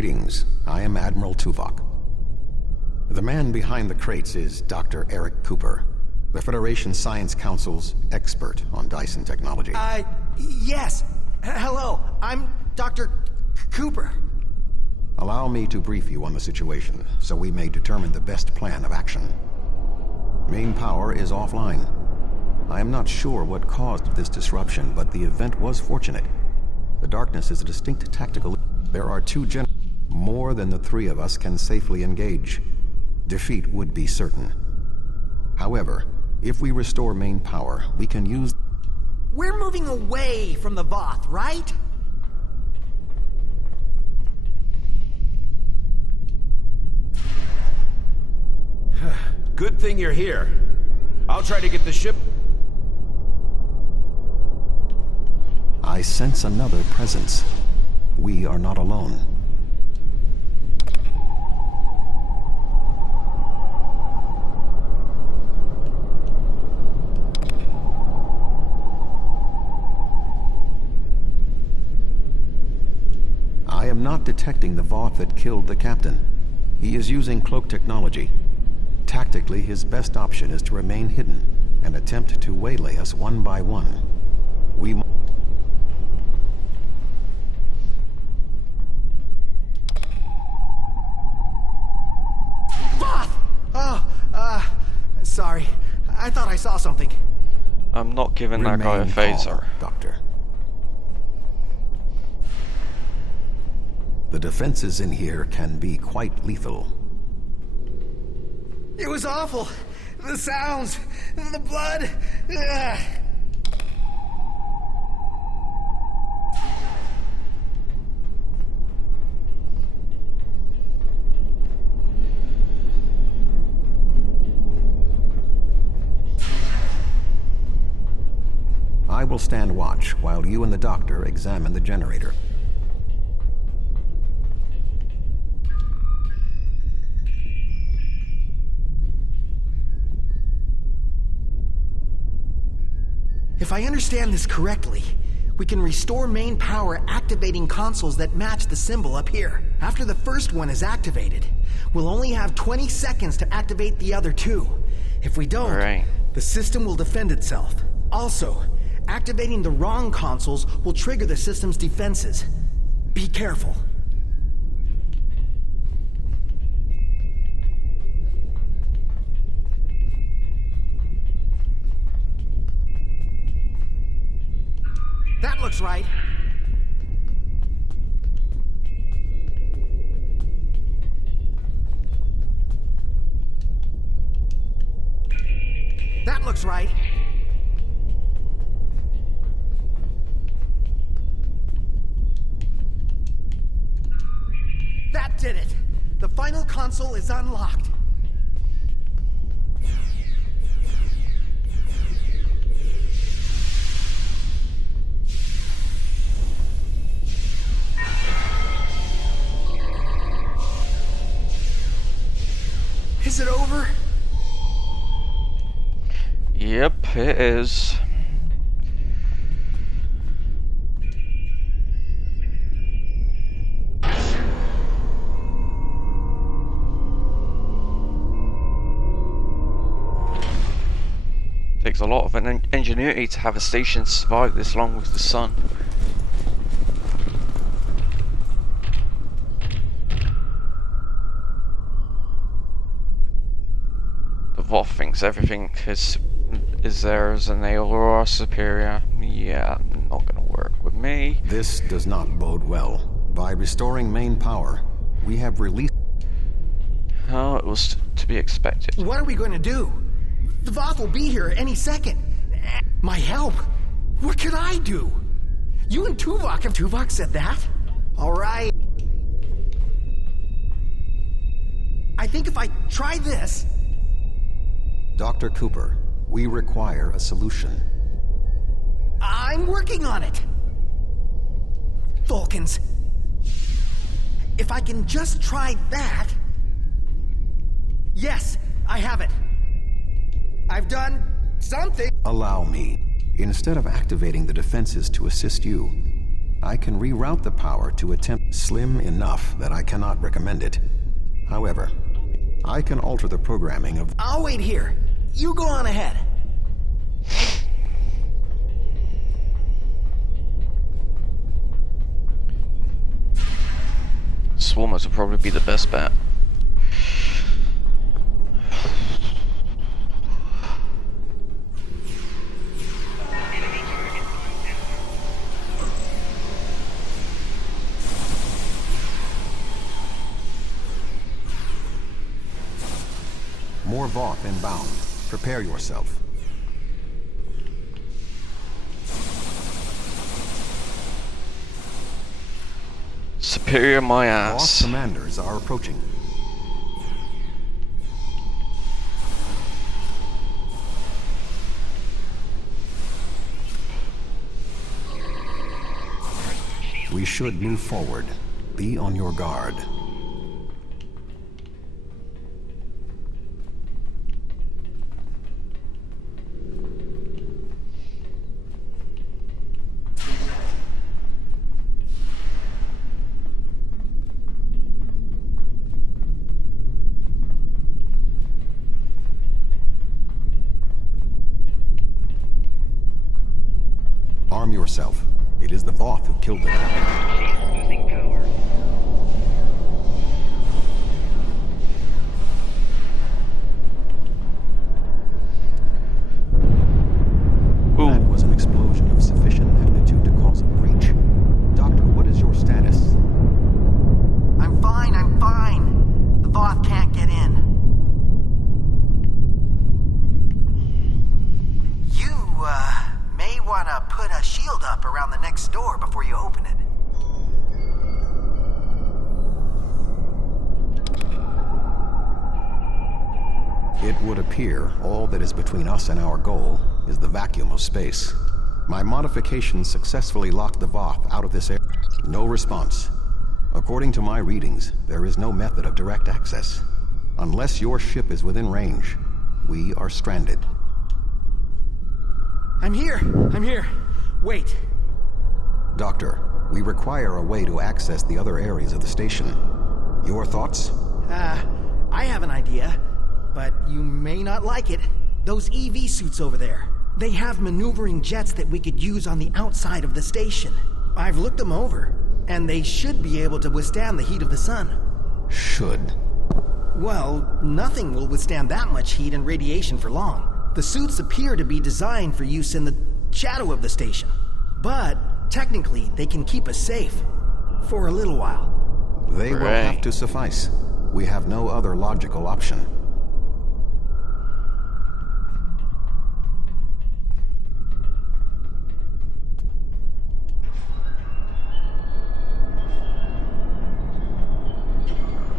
Greetings. I am Admiral Tuvok. The man behind the crates is Dr. Eric Cooper, the Federation Science Council's expert on Dyson technology. Yes. Hello, I'm Dr. Cooper. Allow me to brief you on the situation, so we may determine the best plan of action. Main power is offline. I am not sure what caused this disruption, but the event was fortunate. The darkness is a distinct tactical... There are two more than the three of us can safely engage. Defeat would be certain. However, if we restore main power, we can use... We're moving away from the Voth, right? Good thing you're here. I'll try to get the ship... I sense another presence. We are not alone. I am not detecting the Voth that killed the captain. He is using cloak technology. Tactically, his best option is to remain hidden and attempt to waylay us one by one. We Voth! Oh, sorry. I thought I saw something. I'm not giving that guy a phaser. Doctor. The defenses in here can be quite lethal. It was awful. The sounds, the blood. I will stand watch while you and the doctor examine the generator. If I understand this correctly, we can restore main power activating consoles that match the symbol up here. After the first one is activated, we'll only have 20 seconds to activate the other two. If we don't, the system will defend itself. Also, activating the wrong consoles will trigger the system's defenses. Be careful. That looks right. That looks right. That did it. The final console is unlocked. Is it over? Yep, it is. Takes a lot of an ingenuity to have a station survive this long with the sun. Voth thinks everything is theirs and they all are superior. Yeah, not gonna work with me. This does not bode well. By restoring main power, we have released... Oh, it was to be expected. What are we going to do? The Voth will be here any second. My help? What could I do? You and Tuvok have... Tuvok said that? All right. I think if I try this... Dr. Cooper, we require a solution. I'm working on it. Vulcans. If I can just try that... Yes, I have it. I've done something. Allow me. Instead of activating the defenses to assist you, I can reroute the power to attempt slim enough that I cannot recommend it. However, I can alter the programming of... I'll wait here. You go on ahead. Swarmers would probably be the best bet. More Voth inbound. Prepare yourself. Superior my ass. Voth commanders are approaching. We should move forward. Be on your guard. Arm yourself. It is the Voth who killed the captain. Losing power. That was an explosion of sufficient magnitude to cause a breach. Doctor, what is your status? I'm fine. The Voth can't get in. You, may want to put a shield up around the next door before you open it. It would appear all that is between us and our goal is the vacuum of space. My modifications successfully locked the Voth out of this area. No response. According to my readings, there is no method of direct access. Unless your ship is within range, we are stranded. I'm here. Wait. Doctor, we require a way to access the other areas of the station. Your thoughts? I have an idea, but you may not like it. Those EV suits over there. They have maneuvering jets that we could use on the outside of the station. I've looked them over, and they should be able to withstand the heat of the sun. Should. Well, nothing will withstand that much heat and radiation for long. The suits appear to be designed for use in the shadow of the station. But, technically, they can keep us safe. For a little while. They will have to suffice. We have no other logical option.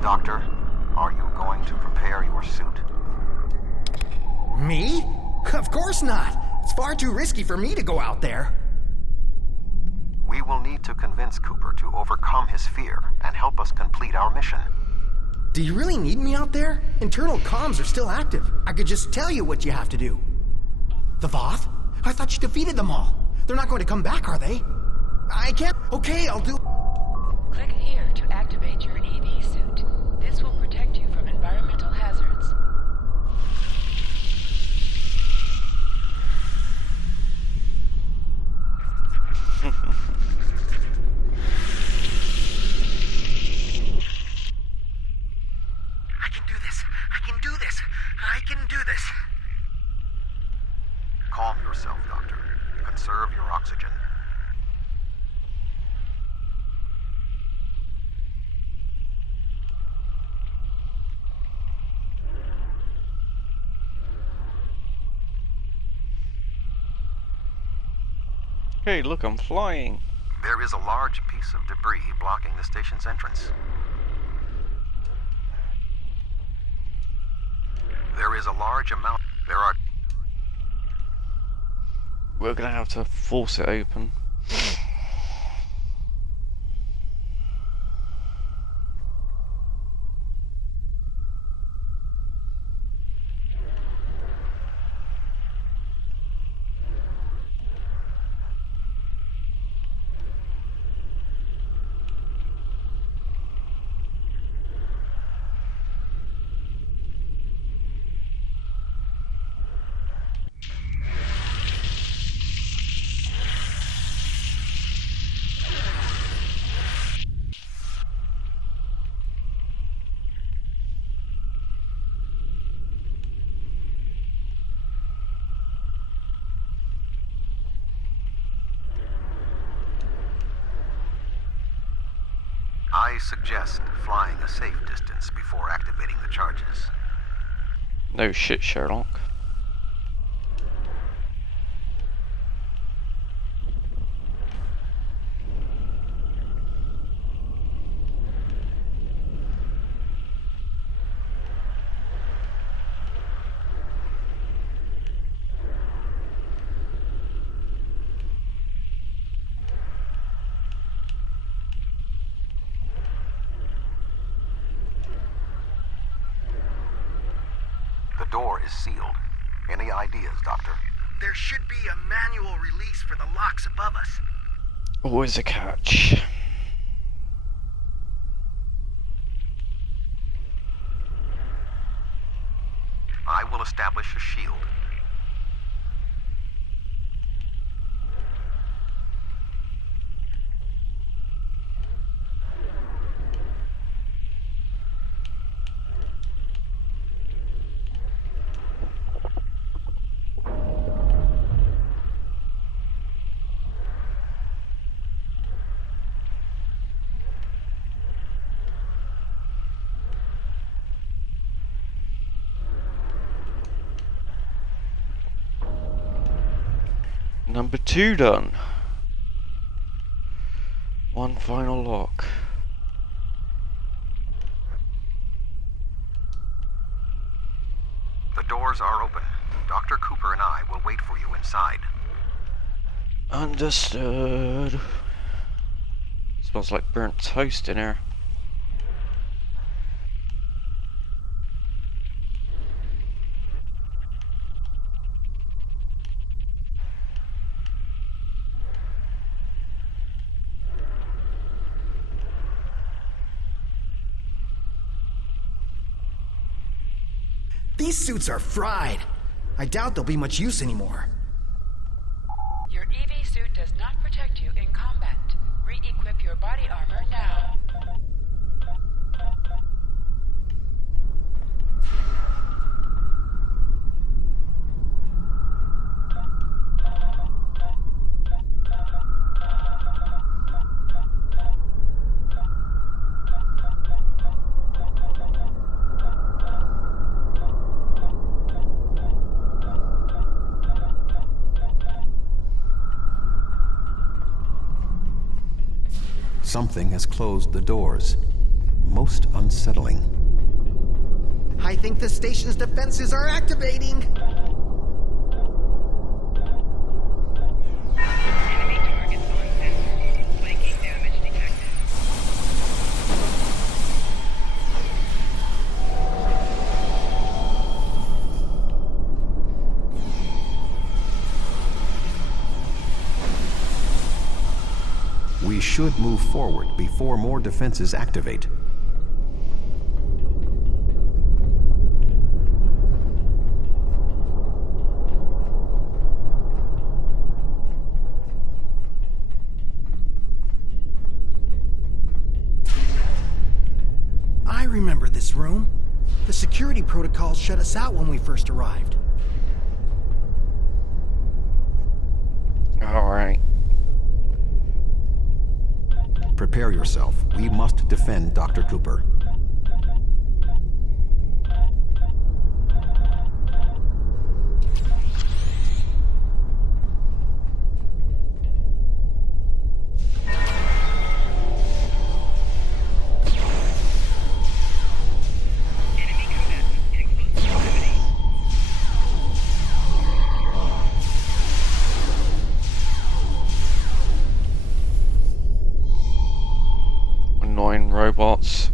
Doctor, are you going to prepare your suit? Me? Of course not. It's far too risky for me to go out there. We will need to convince Cooper to overcome his fear and help us complete our mission. Do you really need me out there? Internal comms are still active. I could just tell you what you have to do. The Voth? I thought you defeated them all. They're not going to come back, are they? I can't... Okay, I'll do... Click here to activate your EV suit. This will protect you from environmental hazards. I can do this. Calm yourself, Doctor. Conserve your oxygen. Hey, look, I'm flying. There is a large piece of debris blocking the station's entrance. There is a large amount... We're gonna have to force it open. suggest flying a safe distance before activating the charges. No shit, Sherlock. The door is sealed. Any ideas, Doctor? There should be a manual release for the locks above us. Always a catch. I will establish a shield. Number 2 done. One final lock. The doors are open. Dr. Cooper and I will wait for you inside. Understood. Smells like burnt toast in here. These suits are fried. I doubt they'll be much use anymore. Your EV suit does not protect you in combat. Re-equip your body armor now. Something has closed the doors. Most unsettling. I think the station's defenses are activating. Enemy targets on sensor. Flanking damage detected. We should move forward before more defenses activate. I remember this room. The security protocols shut us out when we first arrived. Alright. Prepare yourself. We must defend Dr. Cooper. Annoying robots.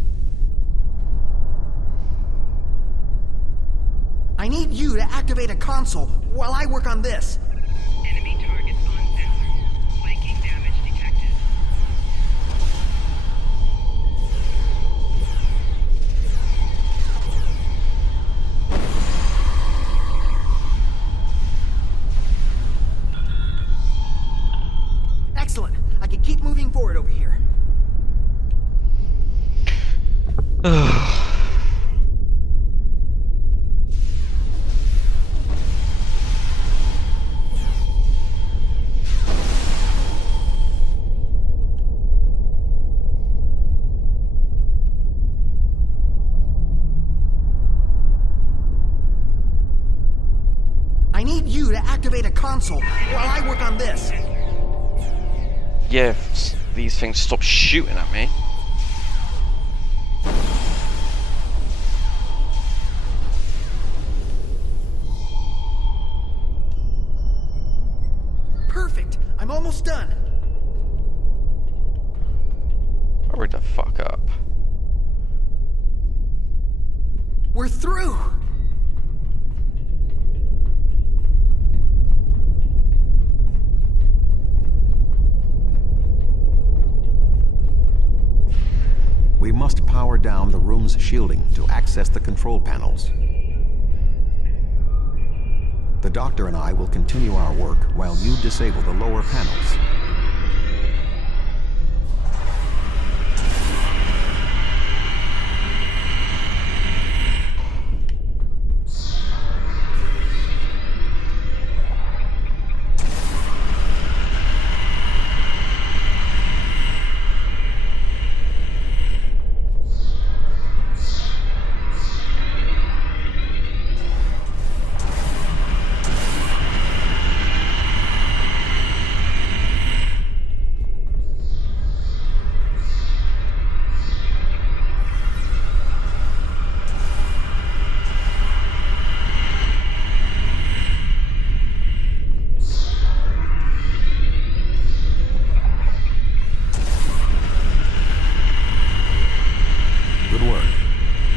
I need you to activate a console while I work on this. Enemy targets on sensor. Flanking damage detected. Excellent. I can keep moving forward over here. need you to activate a console while I work on this. Yeah, these things stop shooting at me. Perfect. I'm almost done. Hurry the fuck up. We're through. We must power down the room's shielding to access the control panels. The doctor and I will continue our work while you disable the lower panels.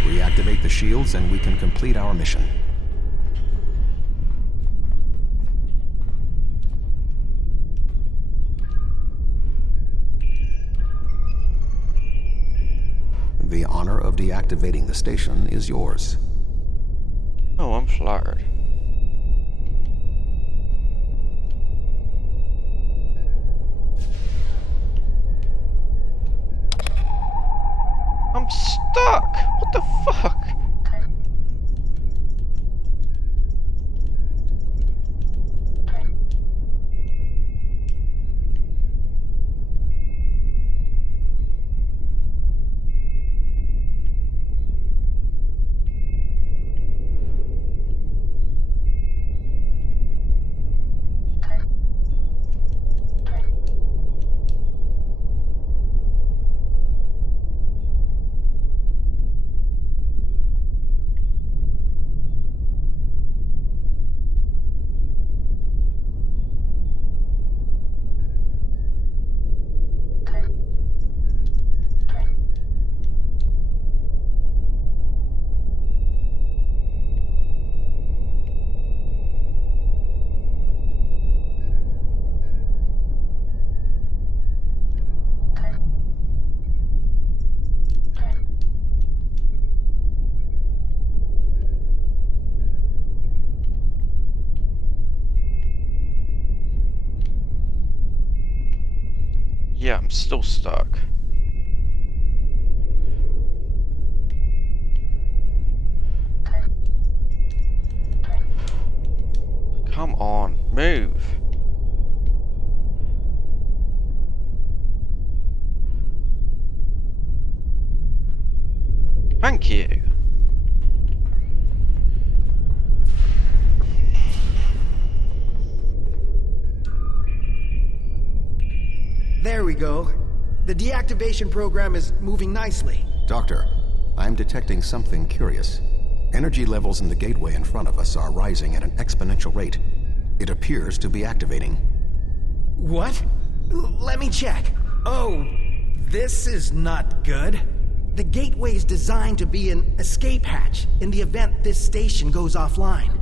Reactivate the shields and we can complete our mission. The honor of deactivating the station is yours. Oh, I'm flattered. I'm stuck! What the fuck? Yeah, I'm still stuck. Come on, move. Thank you. There we go. The deactivation program is moving nicely. Doctor, I'm detecting something curious. Energy levels in the gateway in front of us are rising at an exponential rate. It appears to be activating. What? Let me check. Oh, this is not good. The gateway is designed to be an escape hatch in the event this station goes offline.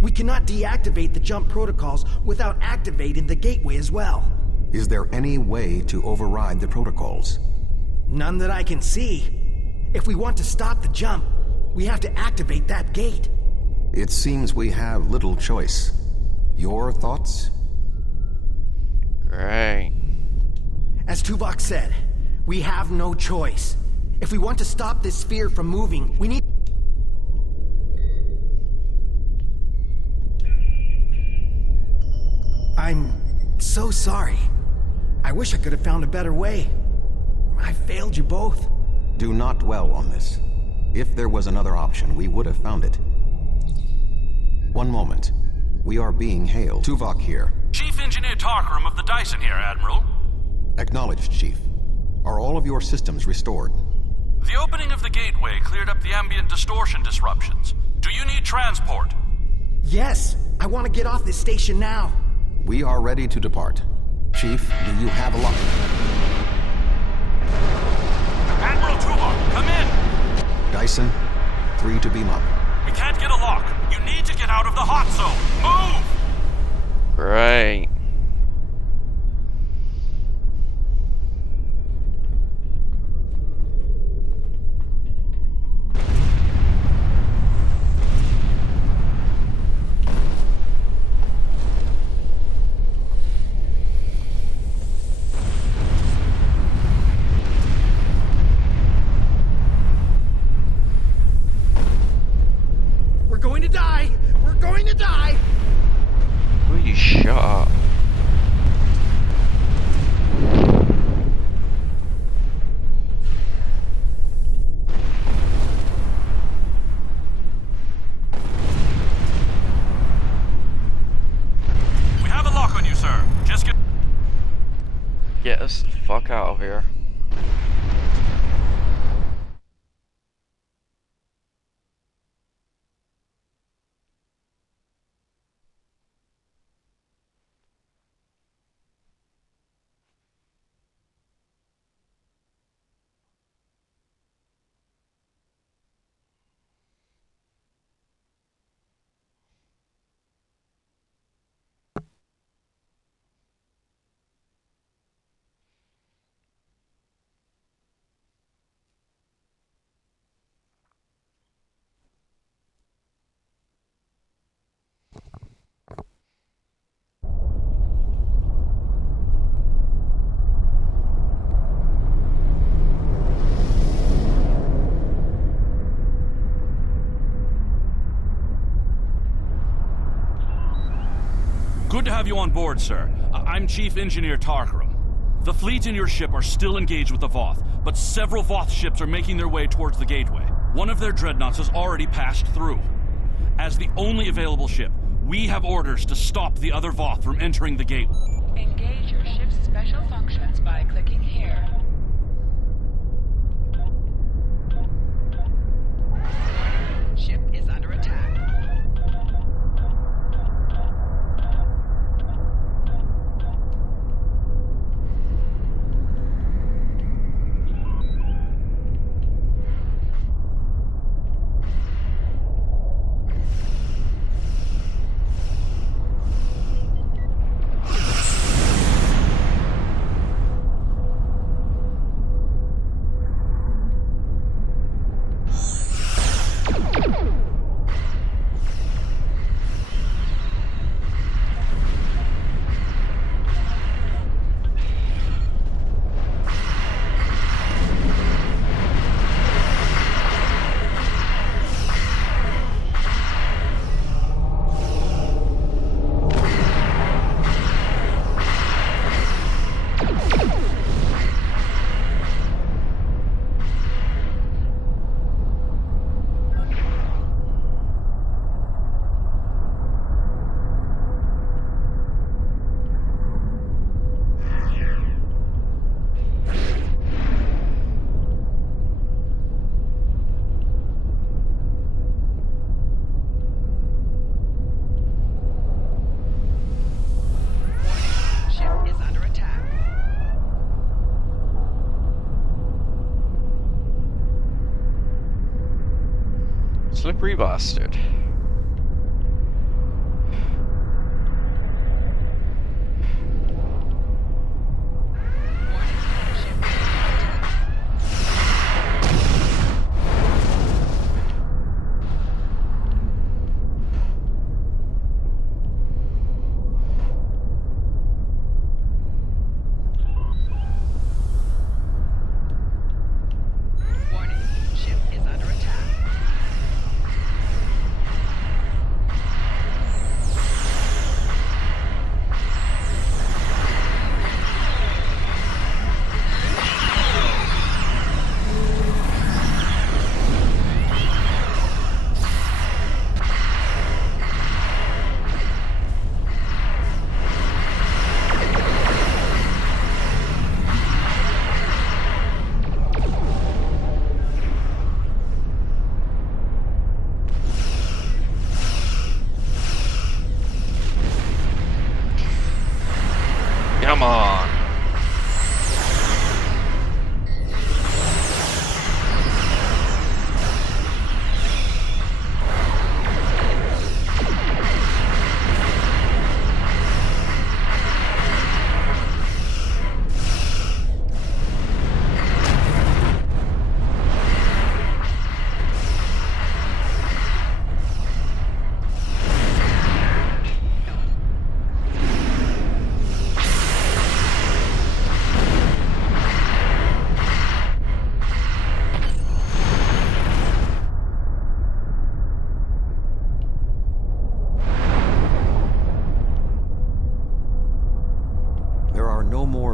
We cannot deactivate the jump protocols without activating the gateway as well. Is there any way to override the protocols? None that I can see. If we want to stop the jump, we have to activate that gate. It seems we have little choice. Your thoughts? Great. As Tuvok said, we have no choice. If we want to stop this sphere from moving, we need... I'm so sorry. I wish I could have found a better way. I failed you both. Do not dwell on this. If there was another option, we would have found it. One moment. We are being hailed. Tuvok here. Chief Engineer Tarkram of the Dyson here, Admiral. Acknowledged, Chief. Are all of your systems restored? The opening of the gateway cleared up the ambient distortion disruptions. Do you need transport? Yes! I want to get off this station now! We are ready to depart. Chief, do you have a lock? Admiral Tuvok, come in! Dyson, 3 to beam up. We can't get a lock. You need to get out of the hot zone. Move! Right. We're going to die! We're going to die! Will you shut up? We have a lock on you, sir. Just Get us the fuck out of here. Good to have you on board, sir. I'm Chief Engineer Tarkram. The fleet and your ship are still engaged with the Voth, but several Voth ships are making their way towards the gateway. One of their dreadnoughts has already passed through. As the only available ship, we have orders to stop the other Voth from entering the gateway. Engage your ship's special functions by clicking here. Ship is under attack. Slippery bastard.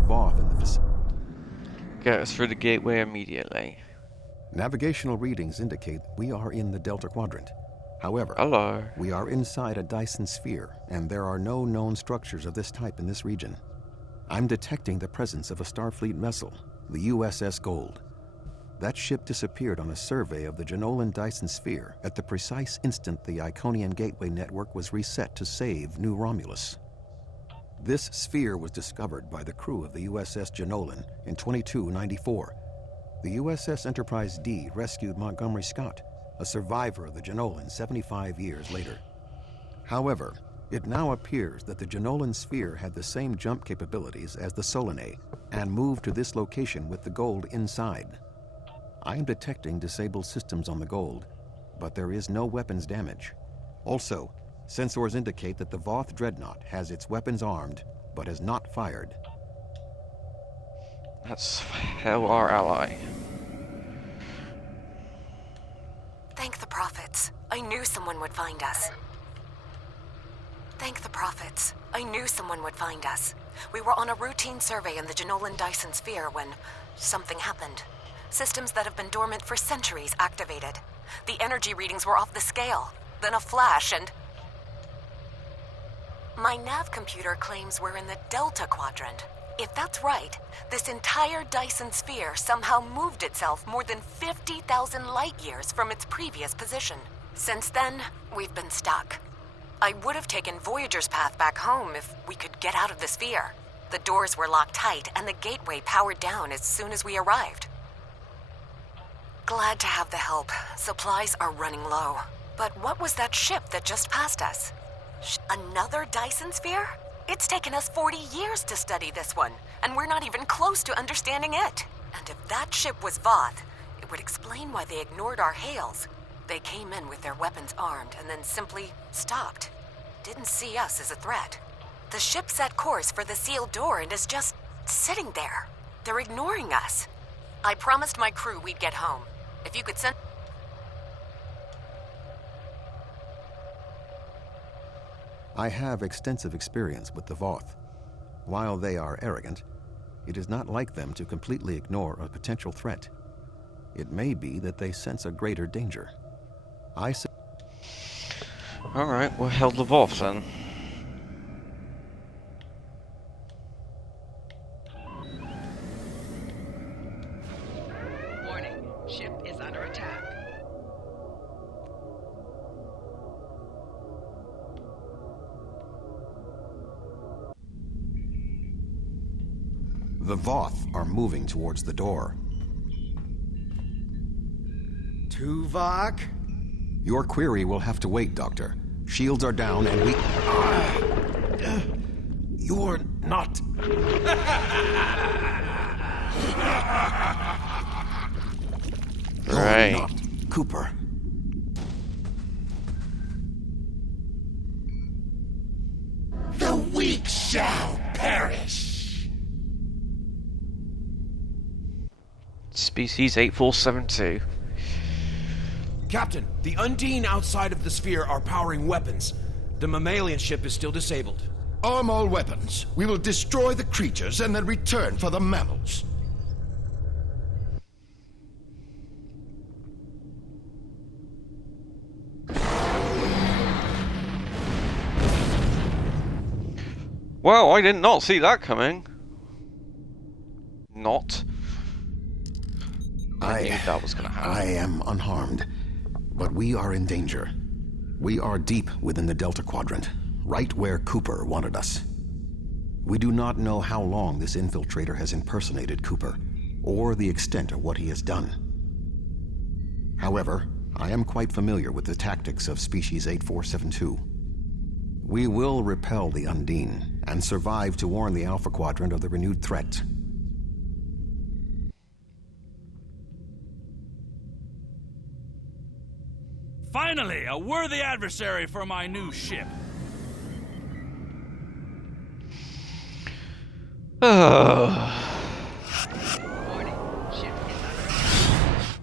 Voth in the vicinity. Get us through the gateway immediately. Navigational readings indicate we are in the Delta Quadrant. However, hello. We are inside a Dyson sphere, and there are no known structures of this type in this region. I'm detecting the presence of a Starfleet vessel, the USS Gold. That ship disappeared on a survey of the Jenolan Dyson sphere at the precise instant the Iconian Gateway network was reset to save New Romulus. This sphere was discovered by the crew of the USS Jenolan in 2294. The USS Enterprise D rescued Montgomery Scott, a survivor of the Jenolan 75 years later. However, it now appears that the Jenolan sphere had the same jump capabilities as the Solanae and moved to this location with the Gold inside. I am detecting disabled systems on the Gold, but there is no weapons damage. Also, sensors indicate that the Voth Dreadnought has its weapons armed, but has not fired. That's hell our ally. Thank the prophets. I knew someone would find us. Thank the prophets. I knew someone would find us. We were on a routine survey in the Jenolan Dyson sphere when something happened. Systems that have been dormant for centuries activated. The energy readings were off the scale. Then a flash and... My nav computer claims we're in the Delta Quadrant. If that's right, this entire Dyson sphere somehow moved itself more than 50,000 light-years from its previous position. Since then, we've been stuck. I would have taken Voyager's path back home if we could get out of the sphere. The doors were locked tight and the gateway powered down as soon as we arrived. Glad to have the help. Supplies are running low. But what was that ship that just passed us? Another Dyson sphere? It's taken us 40 years to study this one, and we're not even close to understanding it. And if that ship was Voth, it would explain why they ignored our hails. They came in with their weapons armed and then simply stopped. Didn't see us as a threat. The ship set course for the sealed door and is just sitting there. They're ignoring us. I promised my crew we'd get home. If you could send... I have extensive experience with the Voth. While they are arrogant, it is not like them to completely ignore a potential threat. It may be that they sense a greater danger. Alright, we'll held the Voth then. Warning, ship is under attack. The Voth are moving towards the door. Tuvok? Your query will have to wait, Doctor. Shields are down and we... You're not... Right. Not Cooper. The weak shall perish. Species 8472. Captain, the Undine outside of the sphere are powering weapons. The mammalian ship is still disabled. Arm all weapons. We will destroy the creatures and then return for the mammals. Well, I did not see that coming. Not. I knew that was gonna happen. I am unharmed, but we are in danger. We are deep within the Delta Quadrant, right where Cooper wanted us. We do not know how long this infiltrator has impersonated Cooper, or the extent of what he has done. However, I am quite familiar with the tactics of Species 8472. We will repel the Undine, and survive to warn the Alpha Quadrant of the renewed threat. Finally, a worthy adversary for my new ship. Warning, ship is under attack.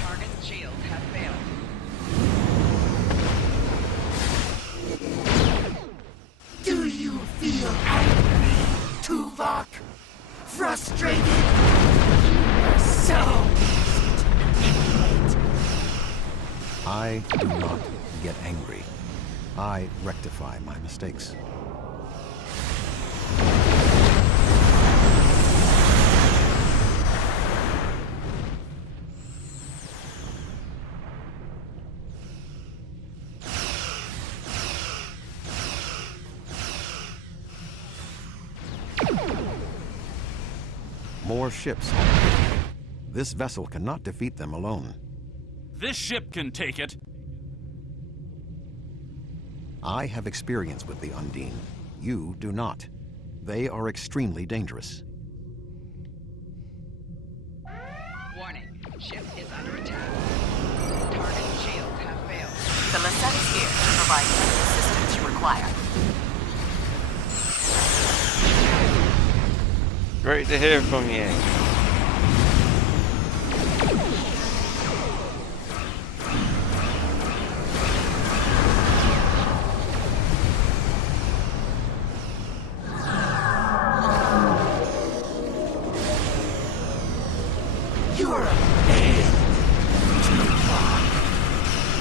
Target's shields have failed. Do you feel angry, Tuvok? fuck! Frustrated! You're so I do not get angry. I rectify my mistakes. More ships. This vessel cannot defeat them alone. This ship can take it. I have experience with the Undine. You do not. They are extremely dangerous. Warning. Ship is under attack. Target shields have failed. The Lasset is here to provide any assistance you require. Great to hear from you. You're a pain. Too far.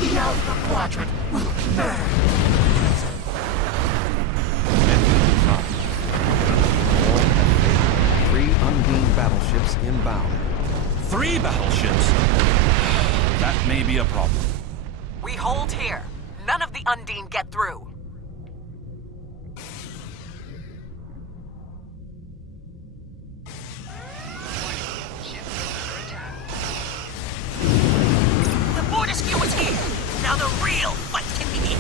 The Alpha Quadrant will burn. 3 Undine battleships inbound. 3 battleships? That may be a problem. We hold here. None of the Undine get through. The Fortescue is here. Now the real fight can begin.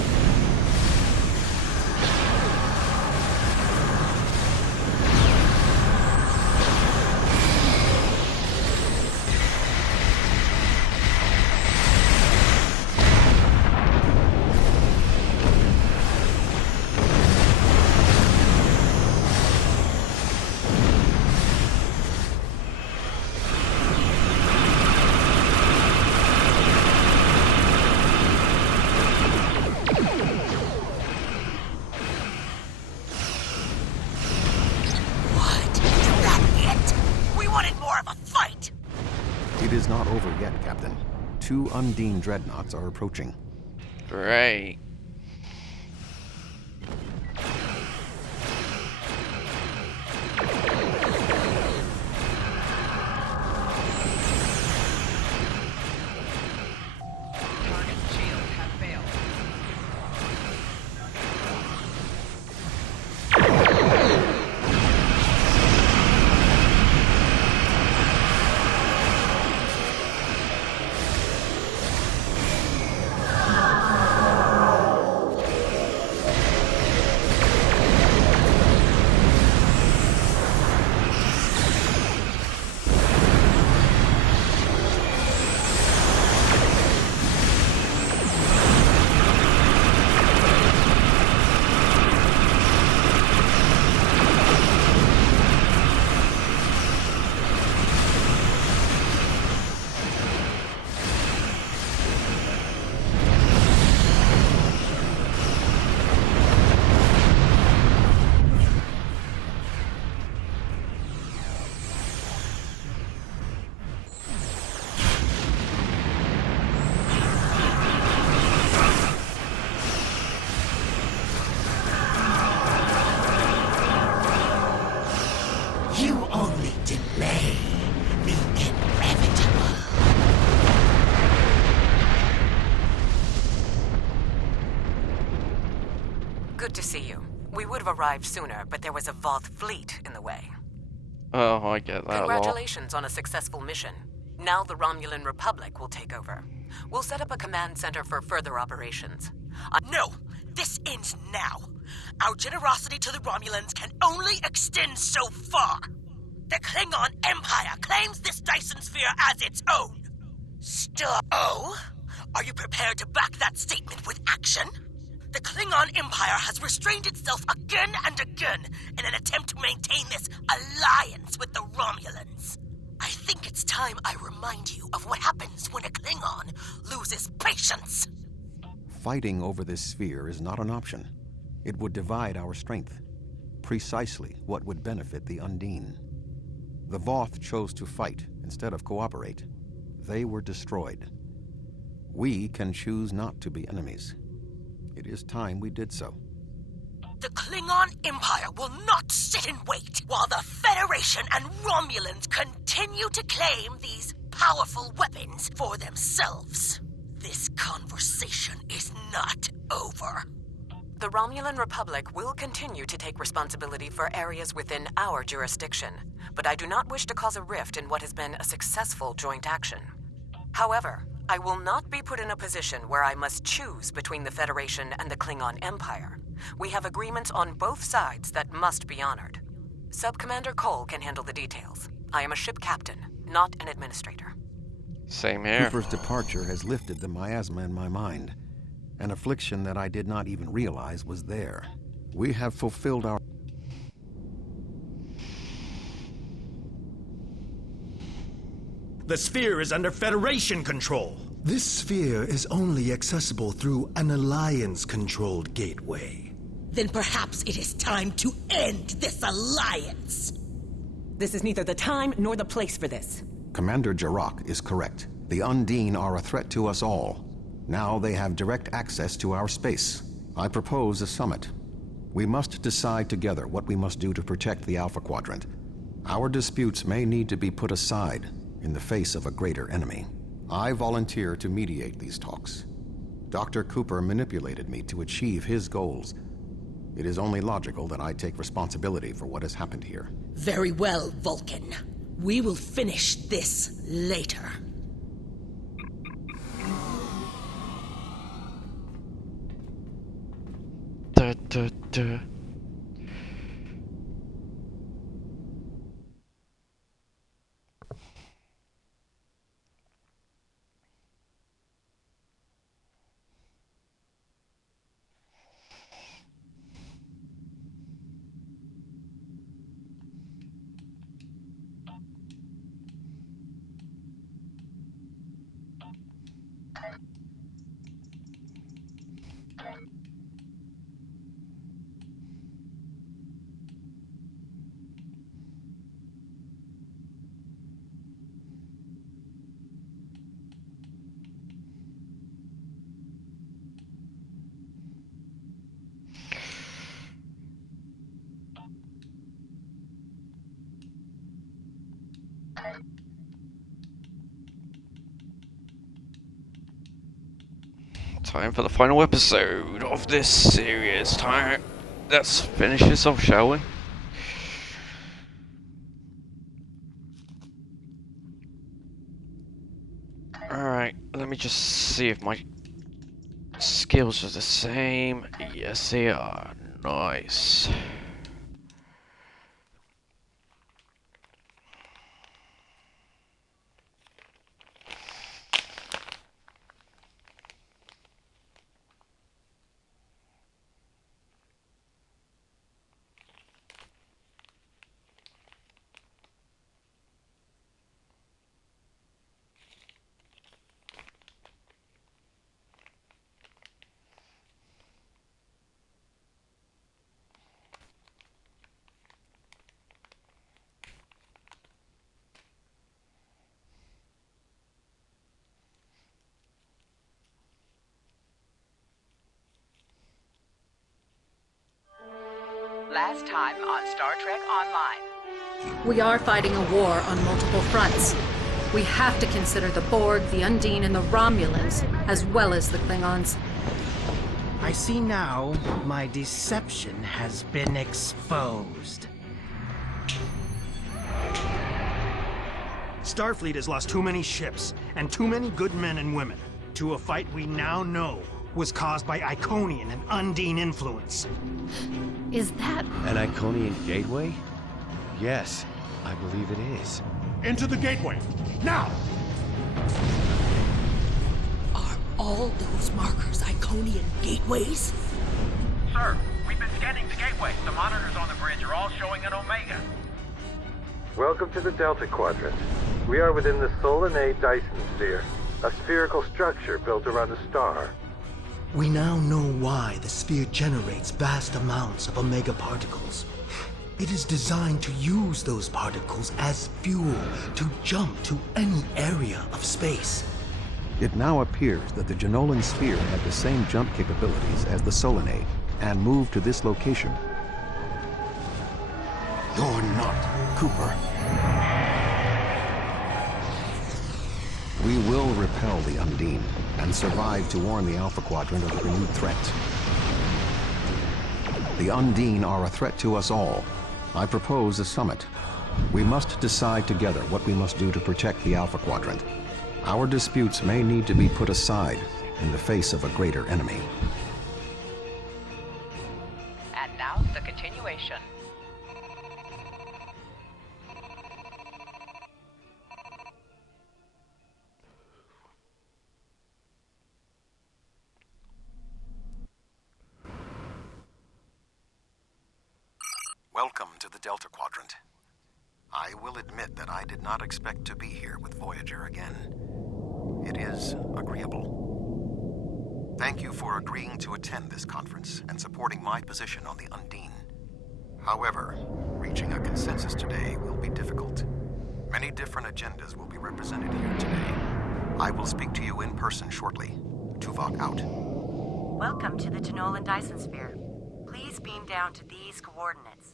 It is not over yet, Captain. 2 Undine dreadnoughts are approaching. Great. Good to see you. We would have arrived sooner, but there was a Voth fleet in the way. Oh, I get that a lot. Congratulations on a successful mission. Now the Romulan Republic will take over. We'll set up a command center for further operations. No! This ends now! Our generosity to the Romulans can only extend so far! The Klingon Empire claims this Dyson Sphere as its own! Stop! Oh? Are you prepared to back that statement with action? The Klingon Empire has restrained itself again and again in an attempt to maintain this alliance with the Romulans. I think it's time I remind you of what happens when a Klingon loses patience. Fighting over this sphere is not an option. It would divide our strength. precisely what would benefit the Undine. The Voth chose to fight instead of cooperate. They were destroyed. We can choose not to be enemies. It is time we did so. The Klingon Empire will not sit and wait while the Federation and Romulans continue to claim these powerful weapons for themselves. This conversation is not over. The Romulan Republic will continue to take responsibility for areas within our jurisdiction, but I do not wish to cause a rift in what has been a successful joint action. However, I will not be put in a position where I must choose between the Federation and the Klingon Empire. We have agreements on both sides that must be honored. Sub-Commander Cole can handle the details. I am a ship captain, not an administrator. Same here. Cooper's departure has lifted the miasma in my mind, an affliction that I did not even realize was there. We have fulfilled our... The sphere is under Federation control. This sphere is only accessible through an Alliance-controlled gateway. Then perhaps it is time to end this alliance. This is neither the time nor the place for this. Commander Jarrah is correct. The Undine are a threat to us all. Now they have direct access to our space. I propose a summit. We must decide together what we must do to protect the Alpha Quadrant. Our disputes may need to be put aside in the face of a greater enemy. I volunteer to mediate these talks. Dr. Cooper manipulated me to achieve his goals. It is only logical that I take responsibility for what has happened here. Very well, Vulcan. We will finish this later. Da, da, da. Time for the final episode of this series. Time. Let's finish this off, shall we? Alright, let me just see if my skills are the same. Yes, they are. Nice. Last time on Star Trek Online. We are fighting a war on multiple fronts. We have to consider the Borg, the Undine, and the Romulans, as well as the Klingons. I see now my deception has been exposed. Starfleet has lost too many ships and too many good men and women to a fight we now know was caused by Iconian and Undine influence. Is that... An Iconian gateway? Yes, I believe it is. Into the gateway, now! Are all those markers Iconian gateways? Sir, we've been scanning the gateway. The monitors on the bridge are all showing an Omega. Welcome to the Delta Quadrant. We are within the Solanae Dyson sphere, a spherical structure built around a star. We now know why the sphere generates vast amounts of omega particles. It is designed to use those particles as fuel to jump to any area of space. It now appears that the Jenolan sphere had the same jump capabilities as the Solanae and moved to this location. You're not Cooper. We will repel the Undine and survive to warn the Alpha Quadrant of the renewed threat. The Undine are a threat to us all. I propose a summit. We must decide together what we must do to protect the Alpha Quadrant. Our disputes may need to be put aside in the face of a greater enemy. And now, the continuation. Welcome to the Delta Quadrant. I will admit that I did not expect to be here with Voyager again. It is agreeable. Thank you for agreeing to attend this conference and supporting my position on the Undine. However, reaching a consensus today will be difficult. Many different agendas will be represented here today. I will speak to you in person shortly. Tuvok out. Welcome to the Jenolan Dyson Sphere. Please beam down to these coordinates.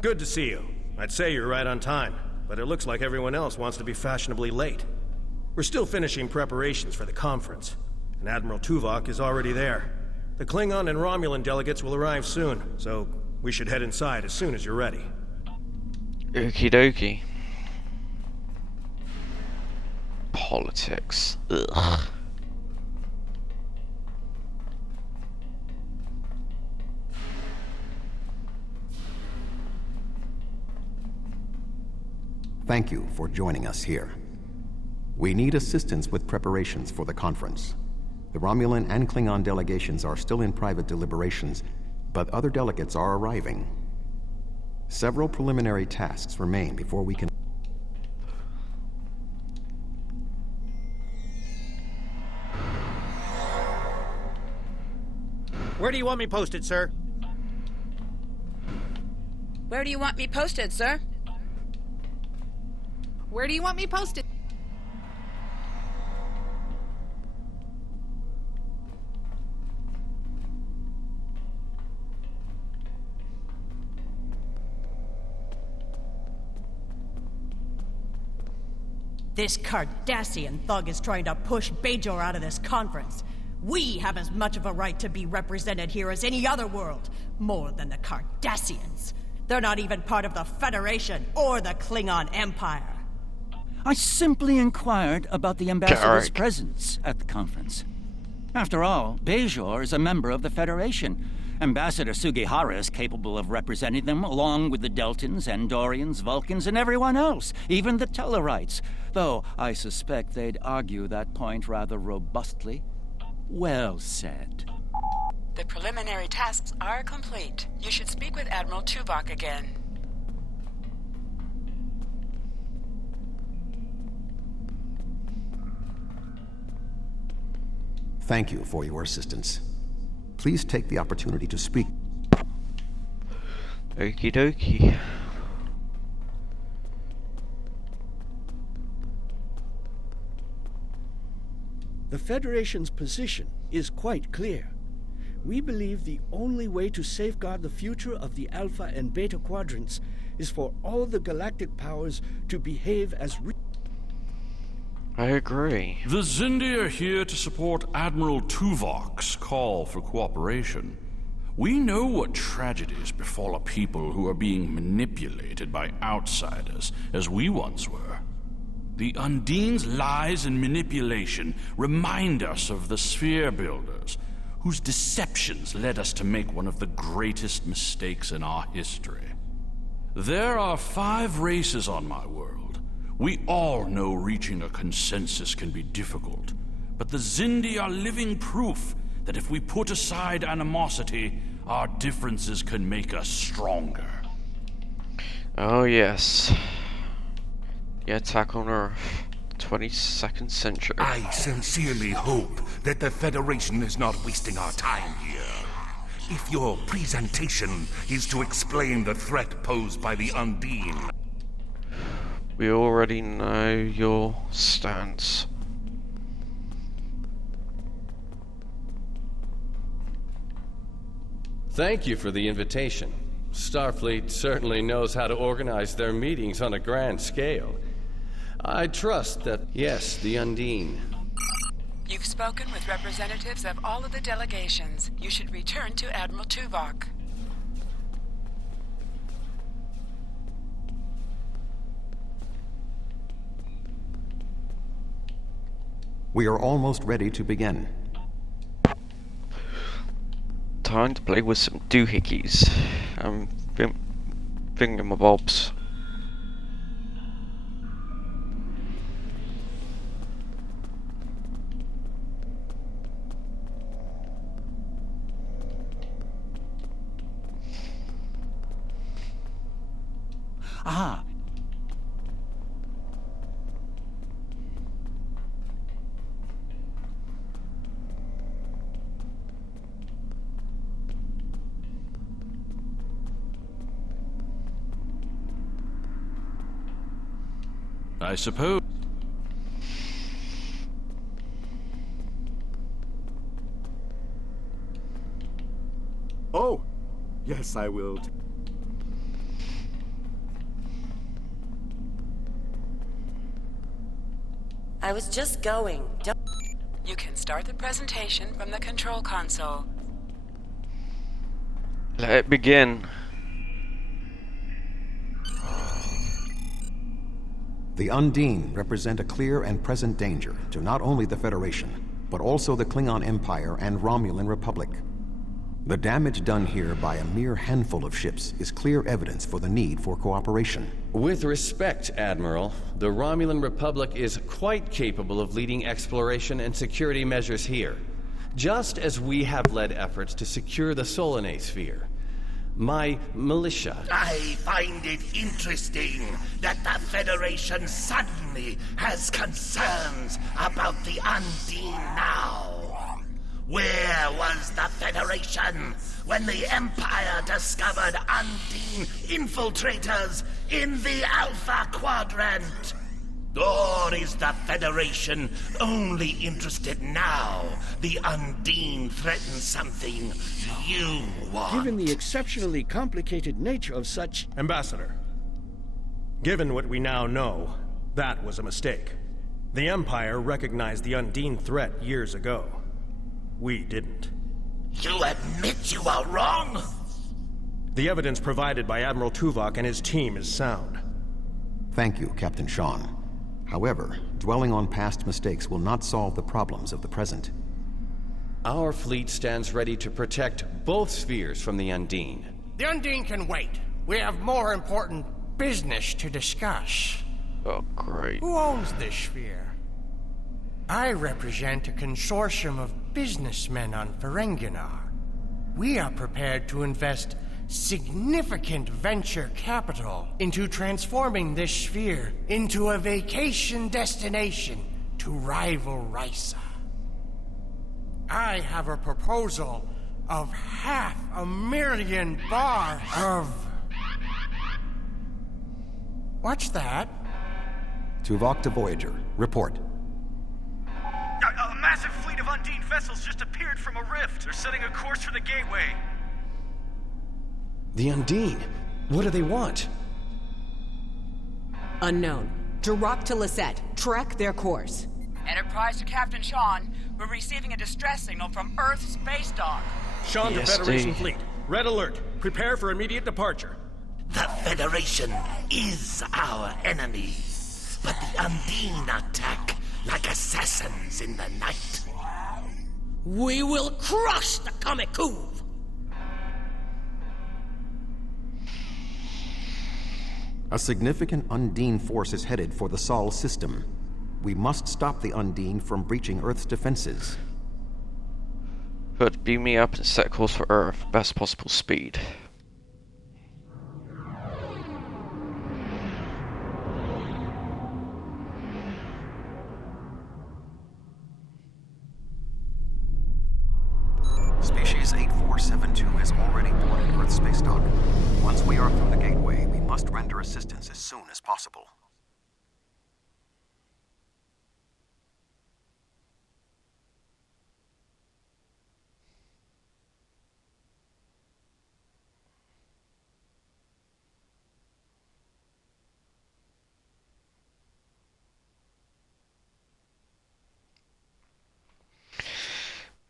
Good to see you. I'd say you're right on time, but it looks like everyone else wants to be fashionably late. We're still finishing preparations for the conference, and Admiral Tuvok is already there. The Klingon and Romulan delegates will arrive soon, so we should head inside as soon as you're ready. Okie dokie. Politics. Ugh. Thank you for joining us here. We need assistance with preparations for the conference. The Romulan and Klingon delegations are still in private deliberations, but other delegates are arriving. Several preliminary tasks remain before we can... Where do you want me posted, sir? Where do you want me posted, sir? Where do you want me posted? This Cardassian thug is trying to push Bajor out of this conference. We have as much of a right to be represented here as any other world, more than the Cardassians. They're not even part of the Federation or the Klingon Empire. I simply inquired about the Ambassador's presence at the conference. After all, Bajor is a member of the Federation. Ambassador Sugihara is capable of representing them along with the Deltans, Andorians, Vulcans, and everyone else, even the Tellarites, though I suspect they'd argue that point rather robustly. Well said. The preliminary tasks are complete. You should speak with Admiral Tuvok again. Thank you for your assistance. Please take the opportunity to speak. Okie dokie. The Federation's position is quite clear. We believe the only way to safeguard the future of the Alpha and Beta quadrants is for all the galactic powers to behave as I agree. The Xindi are here to support Admiral Tuvok's call for cooperation. We know what tragedies befall a people who are being manipulated by outsiders, as we once were. The Undine's lies and manipulation remind us of the Sphere Builders, whose deceptions led us to make one of the greatest mistakes in our history. There are 5 races on my world. We all know reaching a consensus can be difficult, but the Xindi are living proof that if we put aside animosity, Our differences can make us stronger. Oh yes. The attack on Earth. 22nd century. I sincerely hope that the Federation is not wasting our time here. If your presentation is to explain the threat posed by the Undine... We already know your stance. Thank you for the invitation. Starfleet certainly knows how to organize their meetings on a grand scale. I trust that, yes, the Undine. You've spoken with representatives of all of the delegations. You should return to Admiral Tuvok. We are almost ready to begin. Time to play with some doohickeys and thingamabobs. Ah. I suppose. Oh, yes, I will. I was just going. You can start the presentation from the control console. Let it begin. The Undine represent a clear and present danger to not only the Federation, but also the Klingon Empire and Romulan Republic. The damage done here by a mere handful of ships is clear evidence for the need for cooperation. With respect, Admiral, the Romulan Republic is quite capable of leading exploration and security measures here, just as we have led efforts to secure the Solanae sphere. My militia... I find it interesting that the Federation suddenly has concerns about the Undine now. Where was the Federation when the Empire discovered Undine infiltrators in the Alpha Quadrant? Or is the Federation only interested now the Undine threatens something you want? Given the exceptionally complicated nature of such... Ambassador, given what we now know, that was a mistake. The Empire recognized the Undine threat years ago. We didn't. You admit you are wrong? The evidence provided by Admiral Tuvok and his team is sound. Thank you, Captain Sean. However, dwelling on past mistakes will not solve the problems of the present. Our fleet stands ready to protect both spheres from the Undine. The Undine can wait. We have more important business to discuss. Oh, great. Who owns this sphere? I represent a consortium of businessmen on Ferenginar. We are prepared to invest significant venture capital into transforming this sphere into a vacation destination to rival Risa. I have a proposal of $500,000 of... What's that? Tuvok to Voyager. Report. A massive fleet of Undine vessels just appeared from a rift. They're setting a course for the gateway. The Undine? What do they want? Unknown. Drop to Lisette. Track their course. Enterprise to Captain Sean. We're receiving a distress signal from Earth's space dock. Sean to Federation fleet. Red alert. Prepare for immediate departure. The Federation is our enemy, but the Undine attack like assassins in the night. We will crush the Kamikuv! A significant Undine force is headed for the Sol system. We must stop the Undine from breaching Earth's defenses. Hood, beam me up and set course for Earth. Best possible speed. Species 8472 is already boarded Earth space dock. Once we are through the gateway, we must render assistance as soon as possible.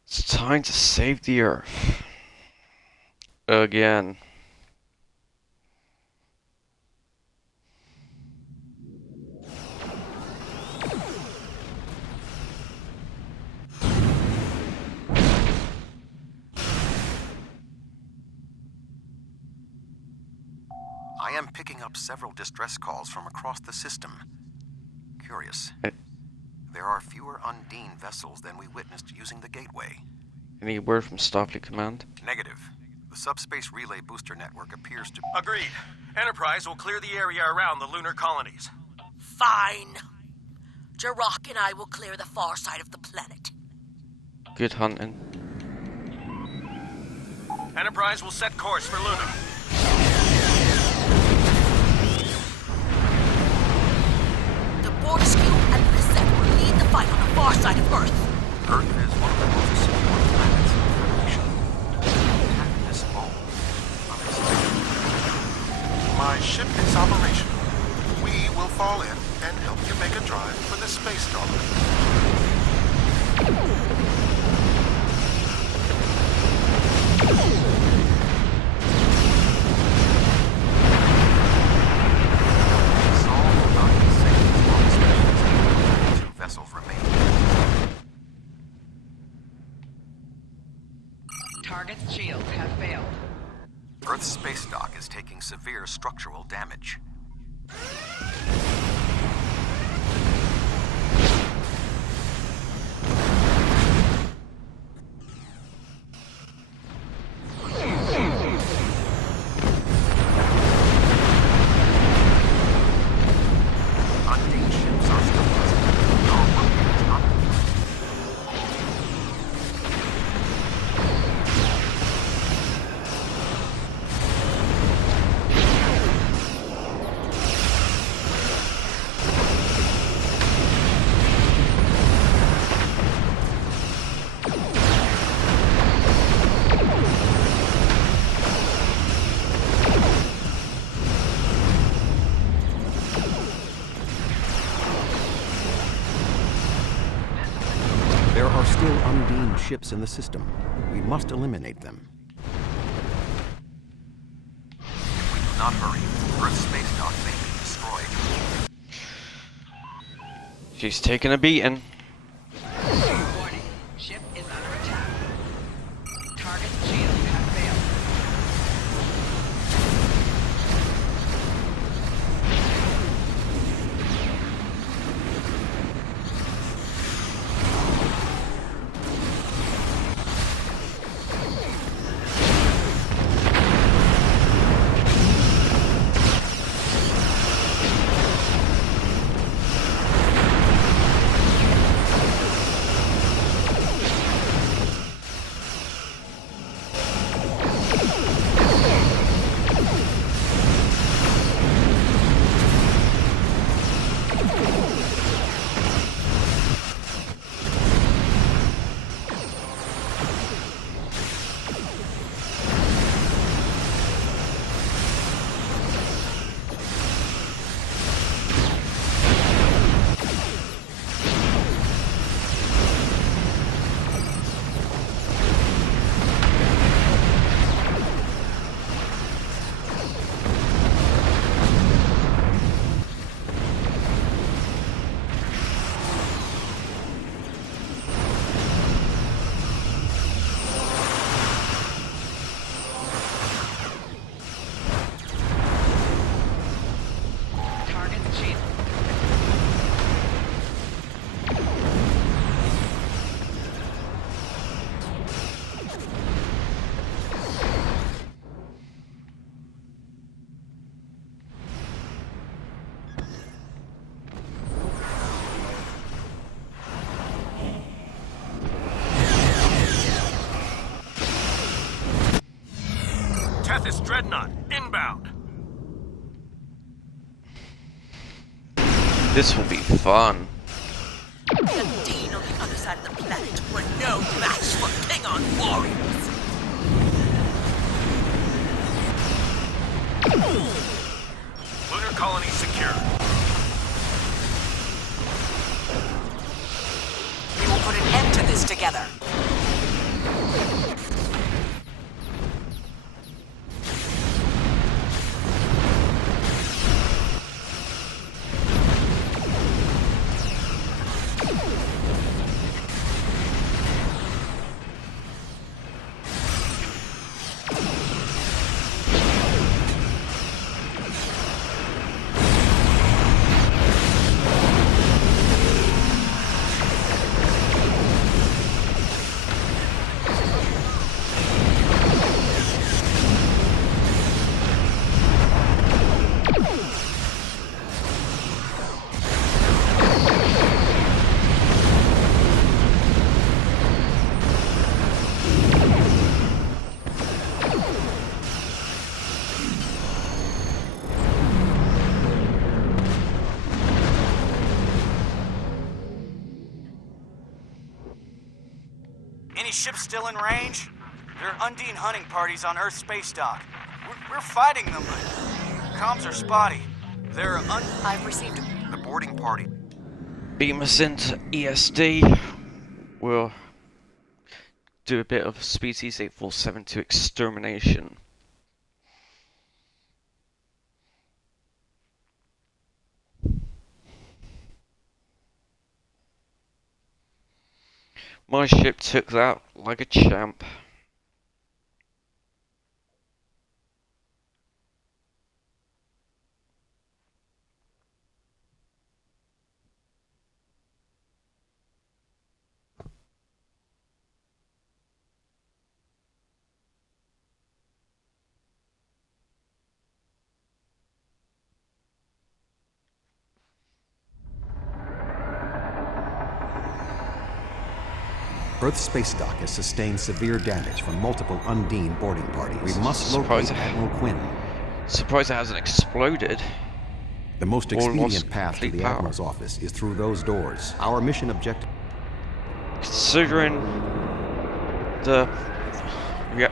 It's time to save the Earth. Again. I am picking up several distress calls from across the system. Curious. There are fewer Undine vessels than we witnessed using the gateway. Any word from Starfleet Command? Negative. The subspace relay booster network appears to... Agreed. Enterprise will clear the area around the lunar colonies. Fine. Jirok and I will clear the far side of the planet. Good hunting. Enterprise will set course for Luna. The Borgskew and Lisette will lead the fight on the far side of Earth. Earth is one of the most secure planets in the Federation. Attack this ball. My ship is operational. We will fall in and help you make a drive for the space dock. Target's shields have failed. Earth's space dock is taking severe structural damage. Undine ships are still present. Our work is not There are still Undine ships in the system. We must eliminate them. If we do not hurry, Earth's space dock may be destroyed. She's taking a beating. Warning. Ship is under attack. Target's shields have failed. dreadnought, inbound. This will be fun. The Dean on the other side of the planet were no match for Klingon warriors. Lunar colony secure. We will put an end to this together. Any ships still in range? There are Undine hunting parties on Earth space dock. We're fighting them, but comms are spotty. I've received the boarding party. Beam us into ESD. We'll do a bit of Species 8472 extermination. My ship took that like a champ. Earth's space dock has sustained severe damage from multiple Undine boarding parties. We must locate Admiral Quinn. Surprised it hasn't exploded. The most expedient path to the Admiral's office is through those doors. Our mission objective... Considering the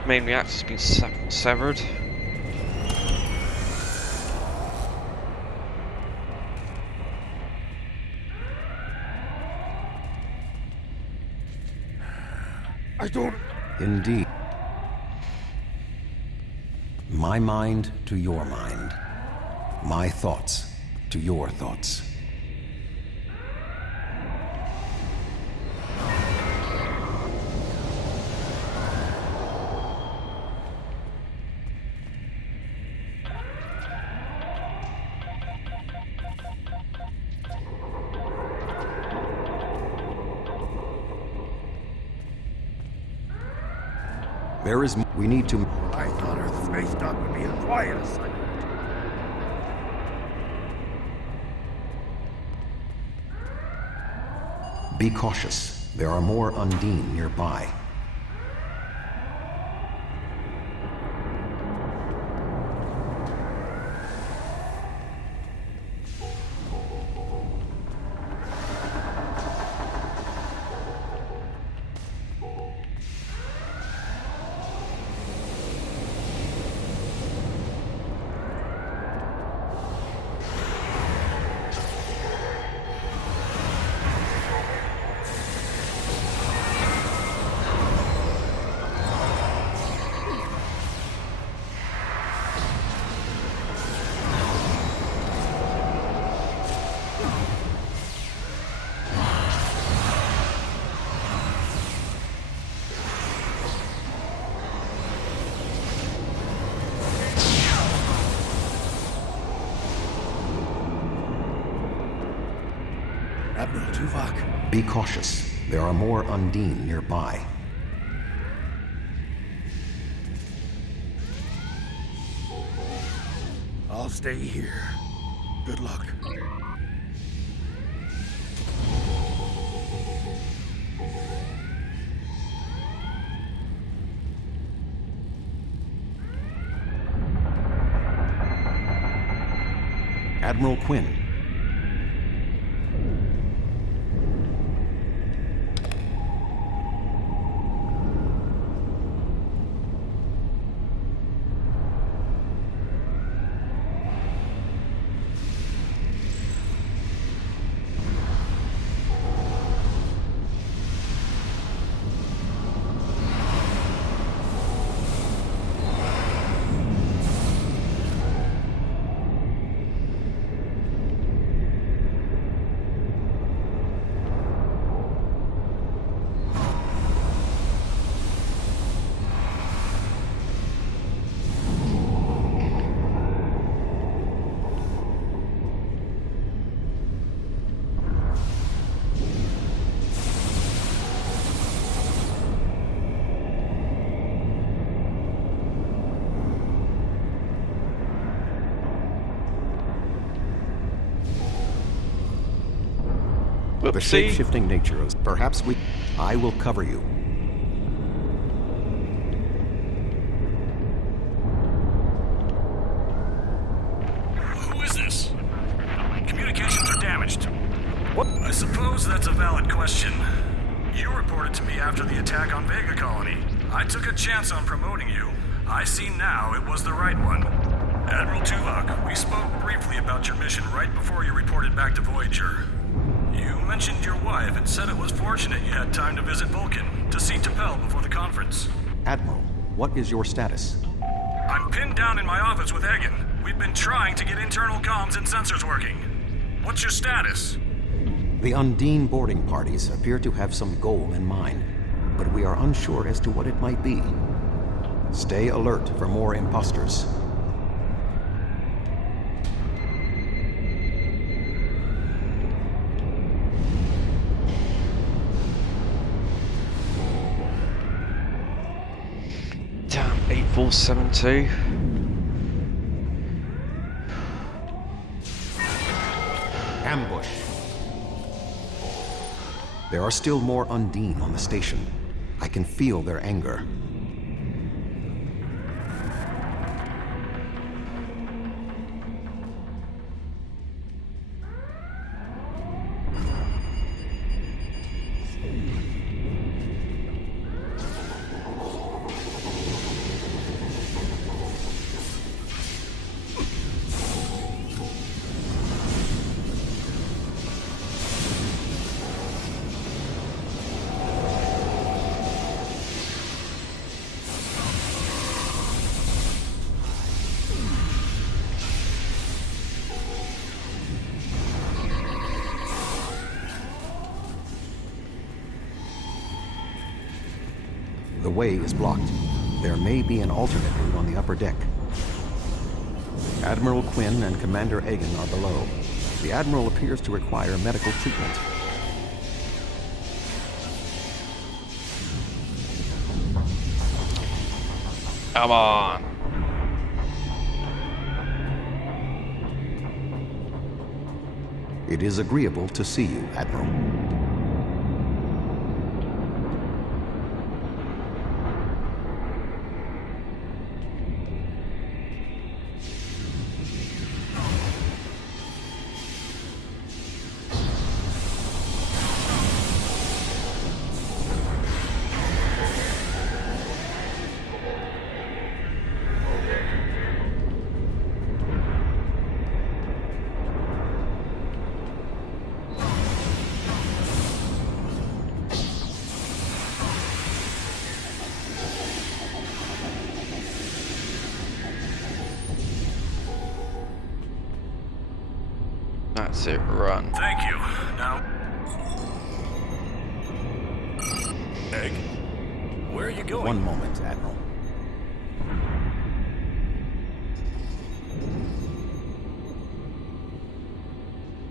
main reactor's been severed. I don't... Indeed. My mind to your mind. My thoughts to your thoughts. There is... We need to... I thought Earth space dock would be a quiet assignment. Be cautious. There are more Undine nearby. Admiral Tuvok. Be cautious. There are more Undine nearby. I'll stay here. Good luck. Admiral Quinn. The shape-shifting nature of... Perhaps we... I will cover you. Who is this? Communications are damaged. What? I suppose that's a valid question. You reported to me after the attack on Vega Colony. I took a chance on promoting you. I see now it was the right one. Admiral Tuvok, we spoke briefly about your mission right before you reported back to Voyager. You mentioned your wife and said it was fortunate you had time to visit Vulcan, to see T'Pel before the conference. Admiral, what is your status? I'm pinned down in my office with Egan. We've been trying to get internal comms and sensors working. What's your status? The Undine boarding parties appear to have some goal in mind, but we are unsure as to what it might be. Stay alert for more imposters. Damn, 8472. Ambush. There are still more Undine on the station. I can feel their anger. The way is blocked. There may be an alternate route on the upper deck. Admiral Quinn and Commander Egan are below. The Admiral appears to require medical treatment. Come on. It is agreeable to see you, Admiral. That's it, run. Thank you. Now... Egg? Where are you going? One moment, Admiral.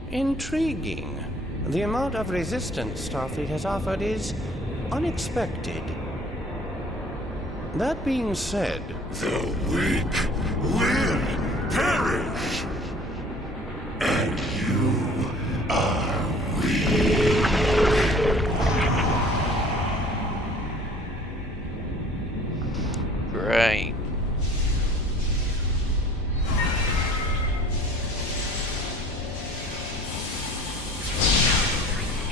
Intriguing. The amount of resistance Starfleet has offered is unexpected. That being said... The weak will perish! And you are weak. Great.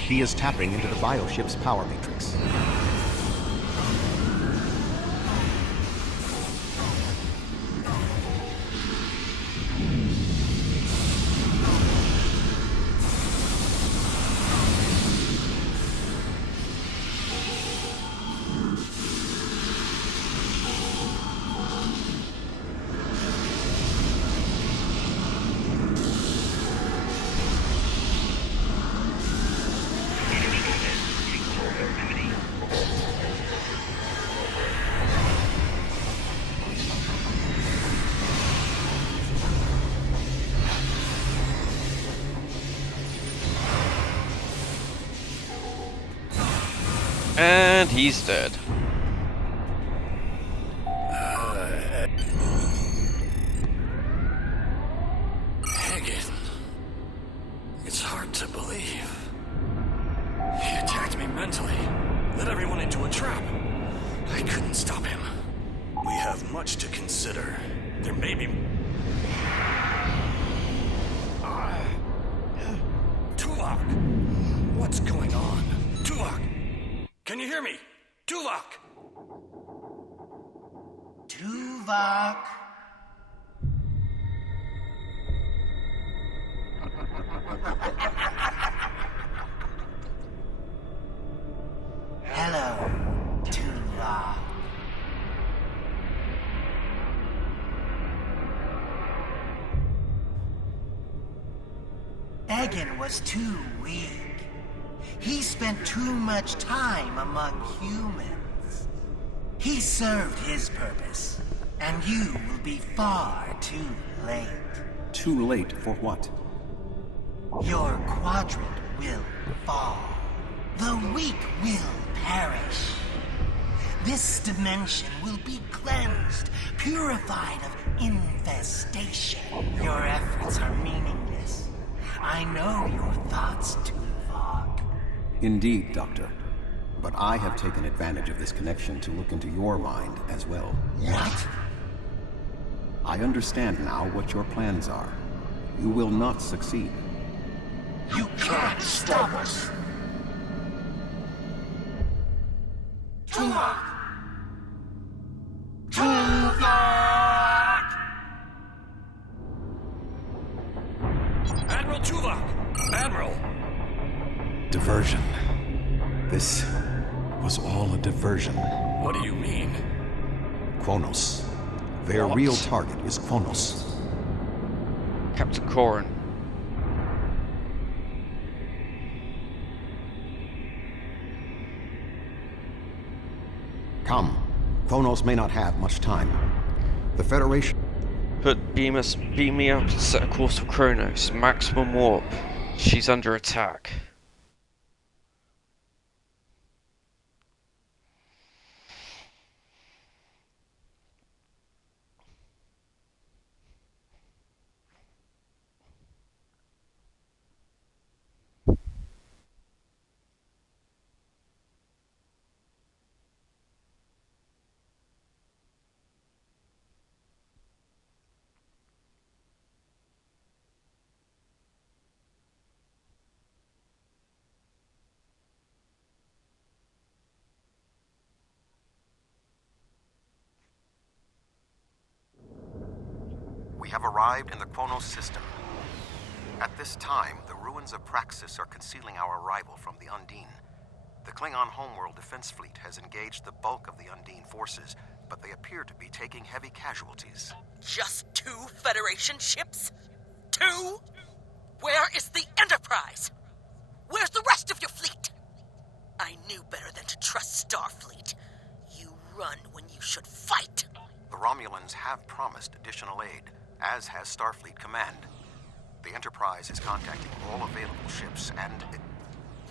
He is tapping into the bioship's power matrix. And he's dead. Hagen. It's hard to believe. He attacked me mentally, led everyone into a trap. I couldn't stop him. We have much to consider. There may be... Tuvok! What's going on? Tuvok! Can you hear me? Tuvok! Tuvok! Hello, Tuvok. Egan was too weak. He spent too much time among humans. He served his purpose, and you will be far too late. Too late for what? Your quadrant will fall. The weak will perish. This dimension will be cleansed, purified of infestation. Your efforts are meaningless. I know your thoughts, Tuvok. Indeed, Doctor. But I have taken advantage of this connection to look into your mind as well. What? I understand now what your plans are. You will not succeed. You can't stop us. Tuvok! Tuvok! Admiral Tuvok! Admiral! Diversion. This was all a diversion. What do you mean? Kronos. Their real target is Kronos. Captain Corrin. Come. Kronos may not have much time. The Federation... Hood, beam me up and set a course for Kronos. Maximum warp. She's under attack. We have arrived in the Kronos system. At this time, the ruins of Praxis are concealing our arrival from the Undine. The Klingon homeworld defense fleet has engaged the bulk of the Undine forces, but they appear to be taking heavy casualties. Just 2 Federation ships? 2? Where is the Enterprise? Where's the rest of your fleet? I knew better than to trust Starfleet. You run when you should fight. The Romulans have promised additional aid, as has Starfleet Command. The Enterprise is contacting all available ships and...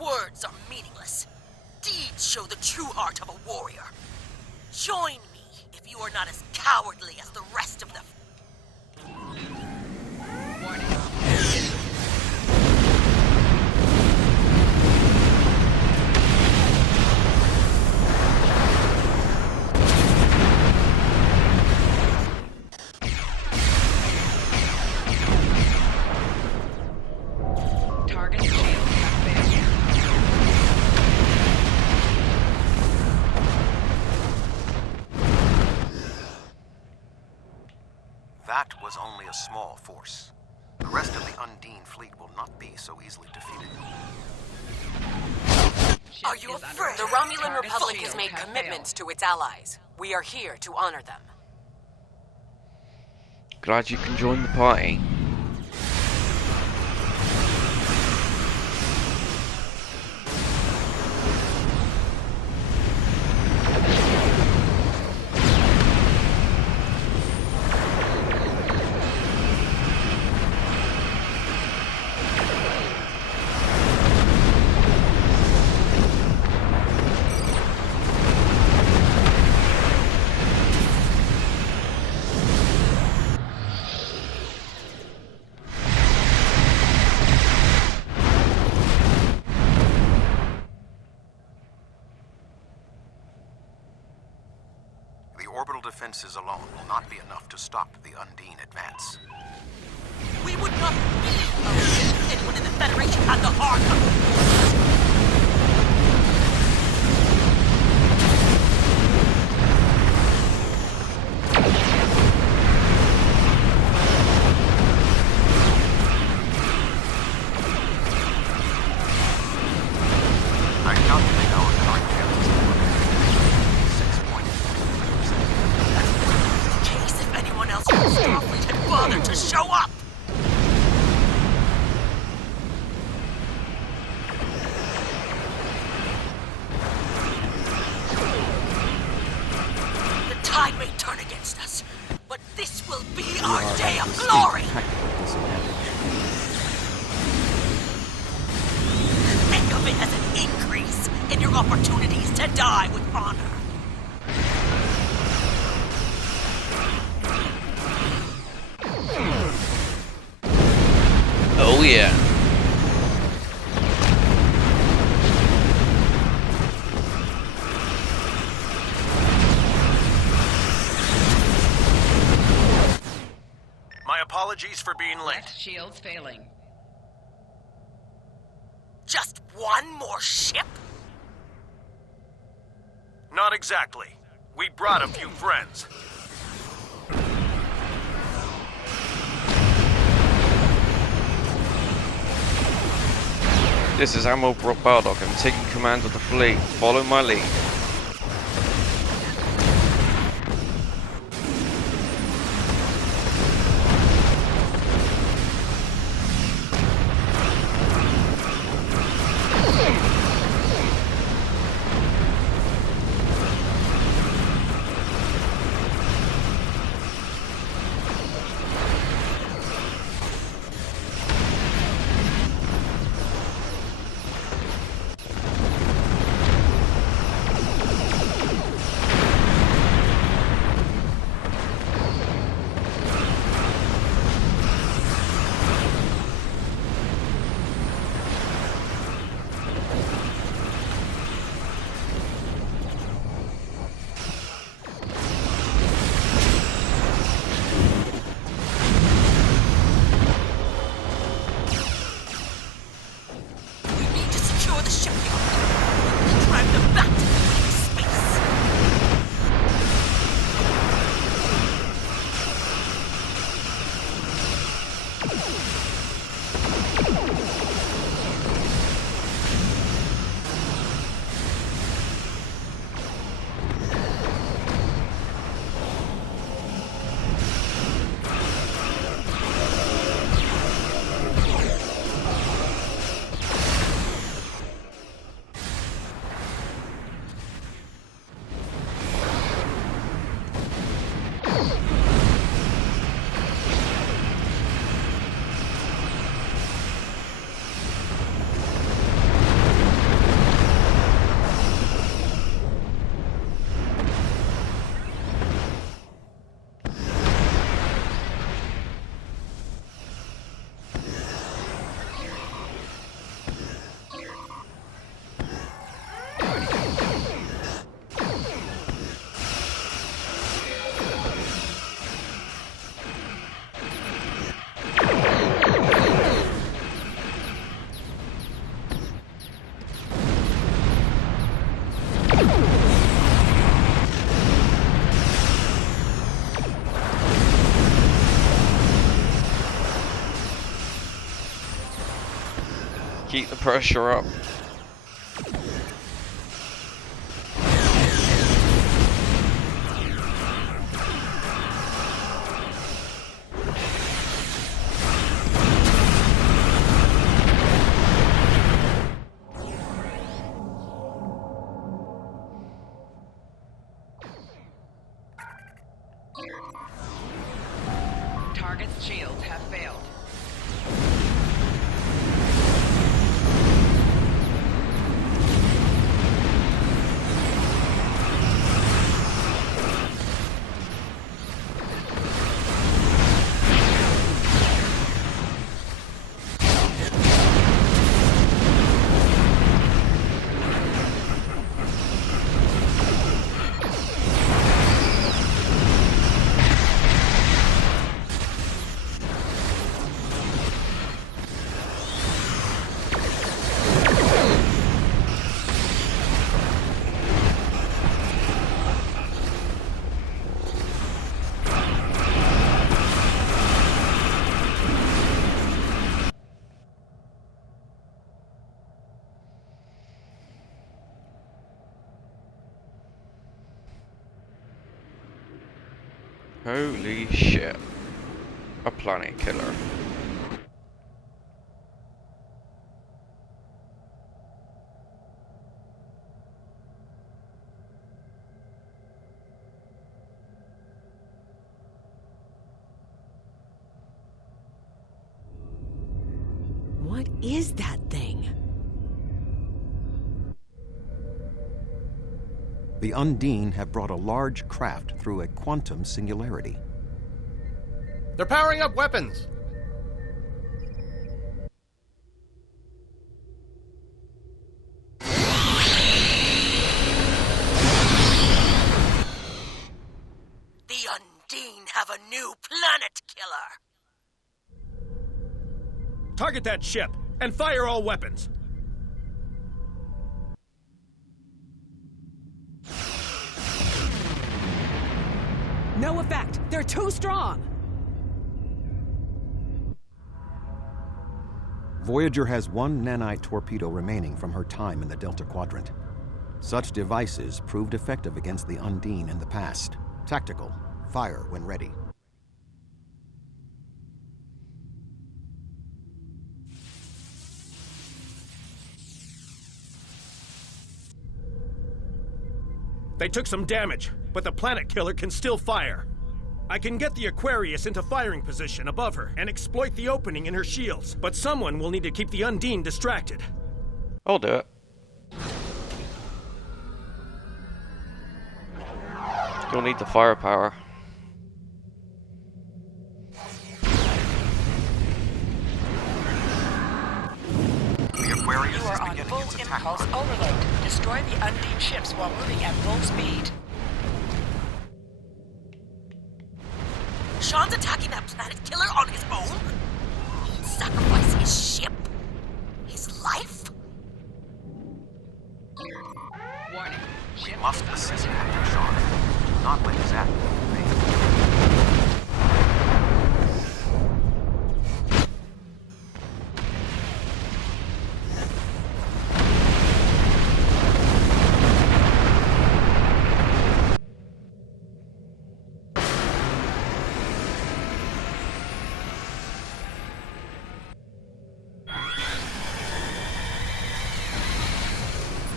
Words are meaningless. Deeds show the true heart of a warrior. Join me if you are not as cowardly as the rest of them. Target shield activated. That was only a small force. The rest of the Undine fleet will not be so easily defeated. Are you afraid? The Romulan Republic has made commitments to its allies. We are here to honor them. Glad you can join the party. Defenses alone will not be enough to stop the Undine advance. We would not be if anyone in the Federation had the heart of I calculate our current chances of Starfleet had bothered to show up! The tide may turn against us, but this will be our day of glory! Think of it as an increase in your opportunities to die with honor. Oh yeah. My apologies for being late. Shields failing. Just one more ship? Not exactly. We brought a few friends. This is Admiral Bardock. I'm taking command of the fleet. Follow my lead. Keep the pressure up. Target's shields have failed. Holy shit. A planet killer. What is that thing? The Undine have brought a large craft through a quantum singularity. They're powering up weapons! The Undine have a new planet killer! Target that ship, and fire all weapons! No effect! They're too strong! Voyager has one nanite torpedo remaining from her time in the Delta Quadrant. Such devices proved effective against the Undine in the past. Tactical. Fire when ready. They took some damage, but the planet killer can still fire. I can get the Aquarius into firing position above her and exploit the opening in her shields, but someone will need to keep the Undine distracted. I'll do it. You'll need the firepower. You are on full impulse overload. Destroy the Undine ships while moving at full speed. Sean's attacking that planet killer on his own? He'd sacrifice his ship? His life? Warning. We must assist Captain Sean. Do not let his act fail.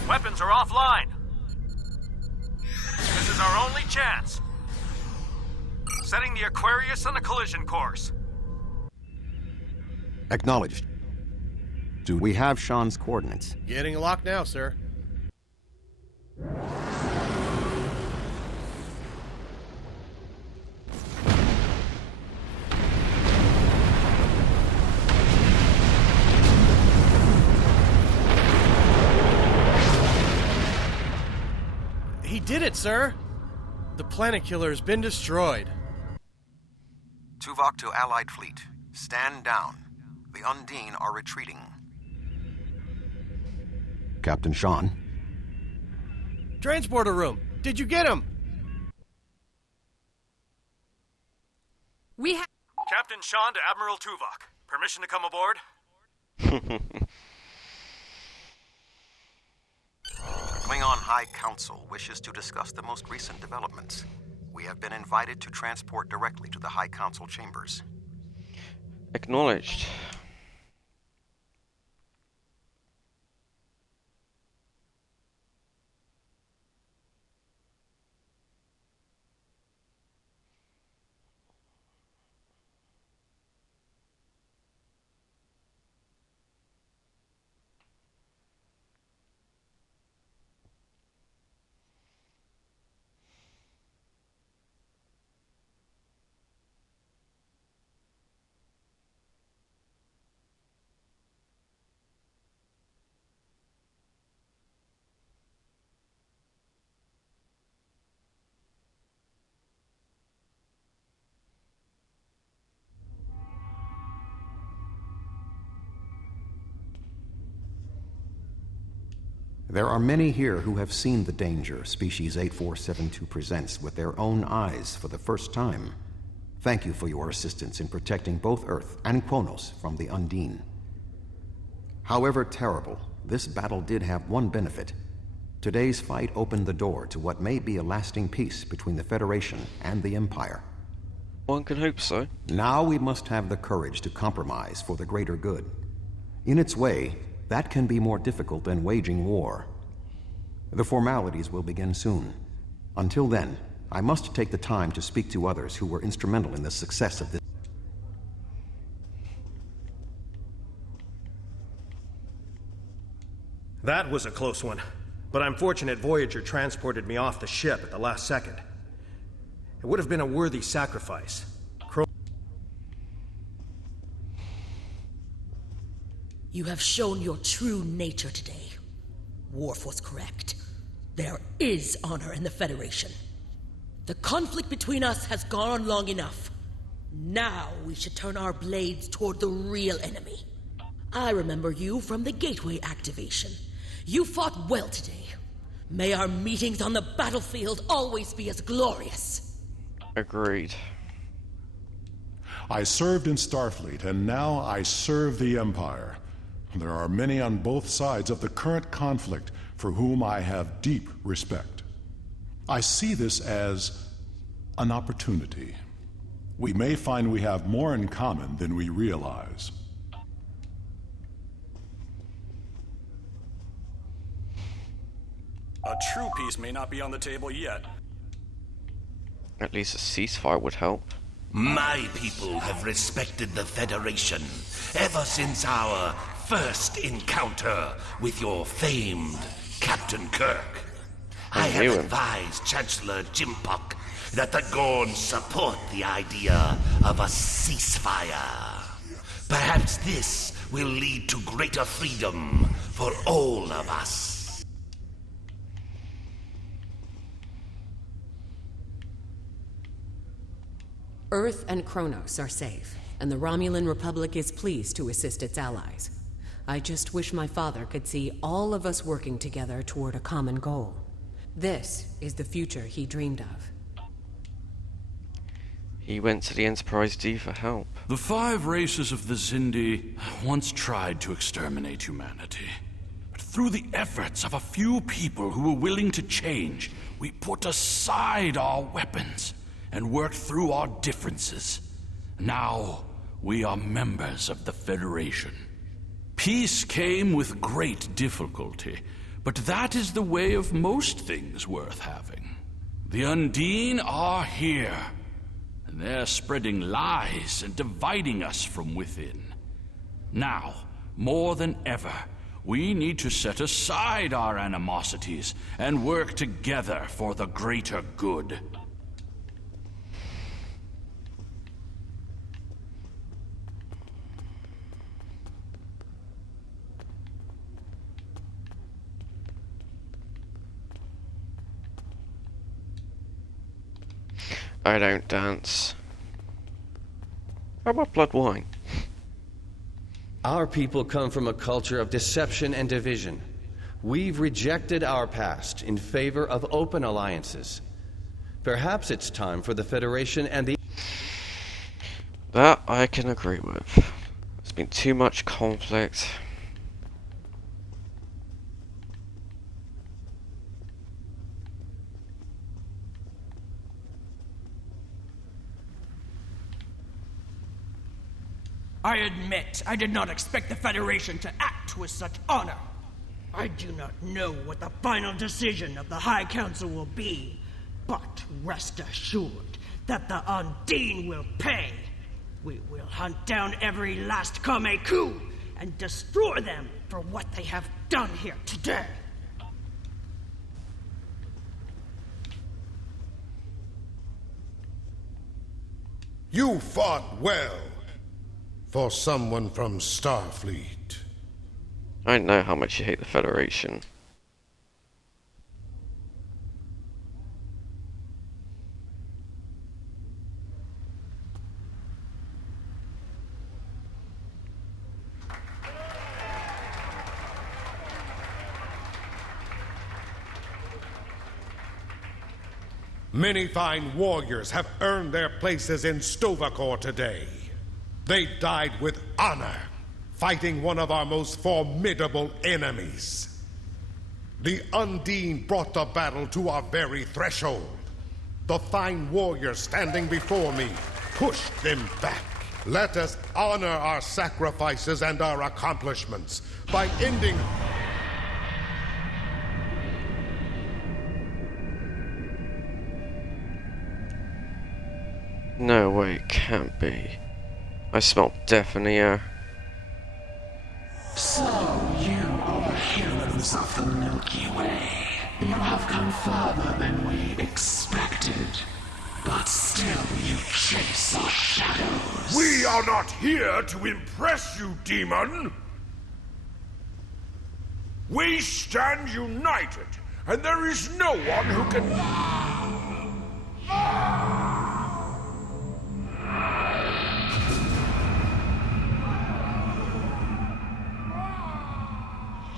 Weapons are offline. This is our only chance. Setting the Aquarius on a collision course. Acknowledged. Do we have Sean's coordinates? Getting a lock now, sir. He did it, sir! The planet killer has been destroyed. Tuvok to Allied fleet. Stand down. The Undine are retreating. Captain Sean. Transporter room! Did you get him? We have... Captain Sean to Admiral Tuvok. Permission to come aboard? Klingon High Council wishes to discuss the most recent developments. We have been invited to transport directly to the High Council chambers. Acknowledged. There are many here who have seen the danger Species 8472 presents with their own eyes for the first time. Thank you for your assistance in protecting both Earth and Kronos from the Undine. However terrible, this battle did have one benefit. Today's fight opened the door to what may be a lasting peace between the Federation and the Empire. One can hope so. Now we must have the courage to compromise for the greater good. In its way, that can be more difficult than waging war. The formalities will begin soon. Until then, I must take the time to speak to others who were instrumental in the success of this. That was a close one, but I'm fortunate Voyager transported me off the ship at the last second. It would have been a worthy sacrifice. You have shown your true nature today. Worf was correct. There is honor in the Federation. The conflict between us has gone on long enough. Now we should turn our blades toward the real enemy. I remember you from the Gateway activation. You fought well today. May our meetings on the battlefield always be as glorious. Agreed. I served in Starfleet, and now I serve the Empire. There are many on both sides of the current conflict for whom I have deep respect. I see this as an opportunity. We may find we have more in common than we realize. A true peace may not be on the table yet. At least a ceasefire would help. My people have respected the Federation ever since our first encounter with your famed Captain Kirk. I have advised Chancellor Jimpok that the Gorns support the idea of a ceasefire. Perhaps this will lead to greater freedom for all of us. Earth and Kronos are safe, and the Romulan Republic is pleased to assist its allies. I just wish my father could see all of us working together toward a common goal. This is the future he dreamed of. He went to the Enterprise D for help. The 5 races of the Xindi once tried to exterminate humanity. But through the efforts of a few people who were willing to change, we put aside our weapons and worked through our differences. Now, we are members of the Federation. Peace came with great difficulty, but that is the way of most things worth having. The Undine are here, and they're spreading lies and dividing us from within. Now, more than ever, we need to set aside our animosities and work together for the greater good. I don't dance. How about blood wine? Our people come from a culture of deception and division. We've rejected our past in favor of open alliances. Perhaps it's time for the Federation and the... That I can agree with. There's been too much conflict. I admit I did not expect the Federation to act with such honor. I do not know what the final decision of the High Council will be, but rest assured that the Undine will pay. We will hunt down every last Kameku and destroy them for what they have done here today. You fought well for someone from Starfleet. I know how much you hate the Federation. Many fine warriors have earned their places in Stovacor today. They died with honor, fighting one of our most formidable enemies. The Undine brought the battle to our very threshold. The fine warriors standing before me pushed them back. Let us honor our sacrifices and our accomplishments by ending... No way, it can't be. I smell death in the air. So, you are the heroes of the Milky Way. You have come further than we expected. But still you chase our shadows. We are not here to impress you, demon! We stand united, and there is no one who can...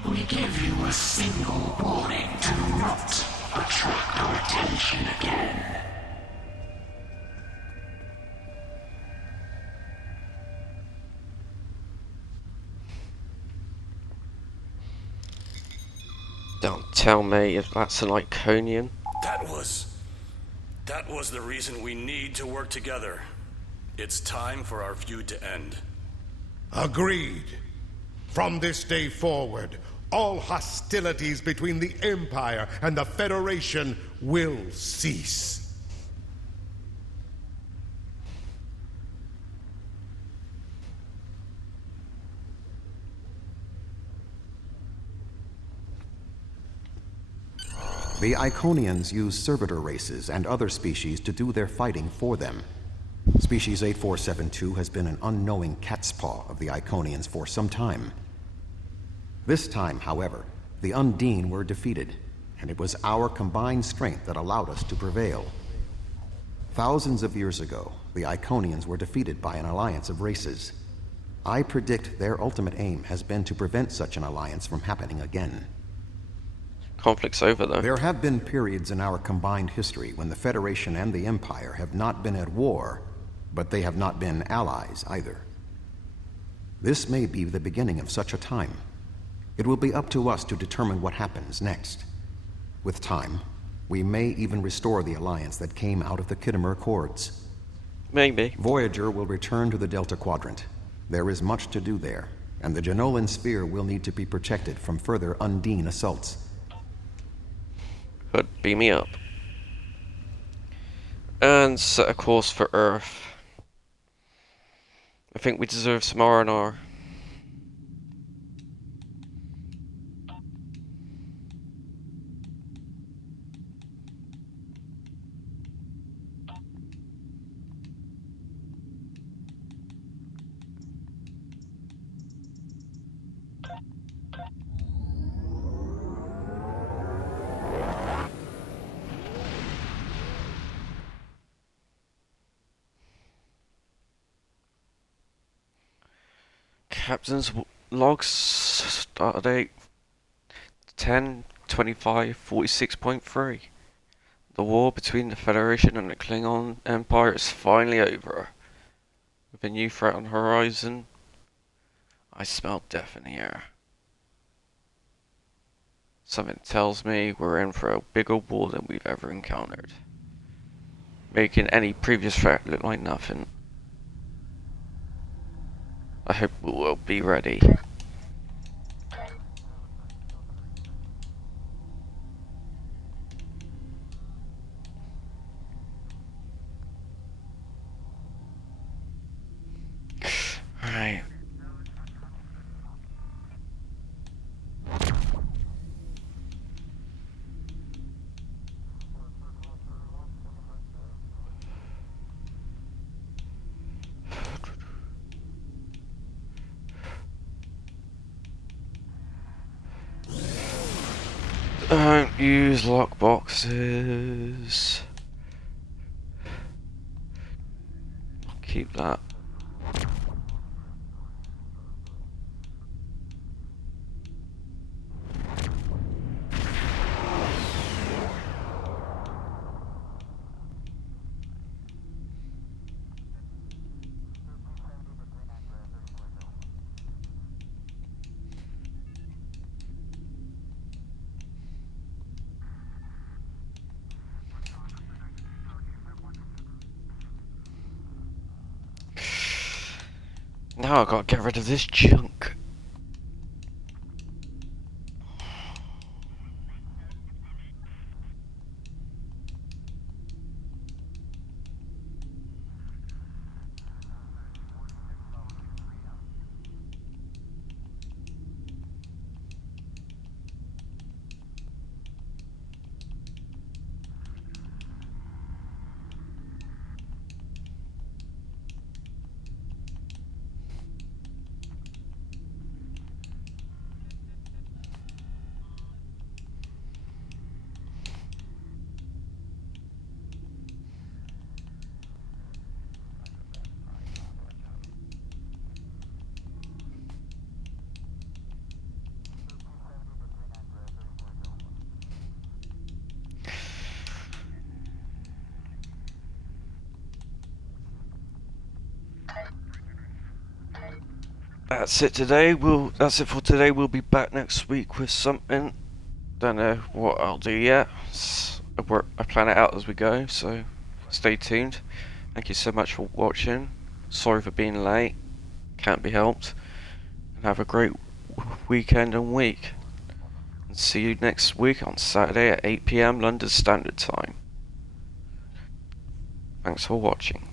We give you a single warning to not attract our attention again. Don't tell me if that's an Iconian. That was the reason we need to work together. It's time for our feud to end. Agreed. From this day forward, all hostilities between the Empire and the Federation will cease. The Iconians use servitor races and other species to do their fighting for them. Species 8472 has been an unknowing catspaw of the Iconians for some time. This time, however, the Undine were defeated, and it was our combined strength that allowed us to prevail. Thousands of years ago, the Iconians were defeated by an alliance of races. I predict their ultimate aim has been to prevent such an alliance from happening again. Conflict's over, though. There have been periods in our combined history when the Federation and the Empire have not been at war, but they have not been allies either. This may be the beginning of such a time. It will be up to us to determine what happens next. With time, we may even restore the alliance that came out of the Khitomer Accords. Maybe. Voyager will return to the Delta Quadrant. There is much to do there, and the Jenolan Sphere will need to be protected from further Undine assaults. Hood, beam me up. And set a course for Earth. I think we deserve some R&R. Captain's logs, start date 10/25/46.3. The war between the Federation and the Klingon Empire is finally over. With a new threat on the horizon, I smell death in the air. Something tells me we're in for a bigger war than we've ever encountered, making any previous threat look like nothing. I hope we'll be ready. Alright. Don't use lockboxes. Keep that. Now I gotta get rid of this junk. That's it today. That's it for today. We'll be back next week with something. Don't know what I'll do yet. I plan it out as we go, so stay tuned. Thank you so much for watching. Sorry for being late. Can't be helped. And have a great weekend and week. And see you next week on Saturday at 8 PM London Standard Time. Thanks for watching.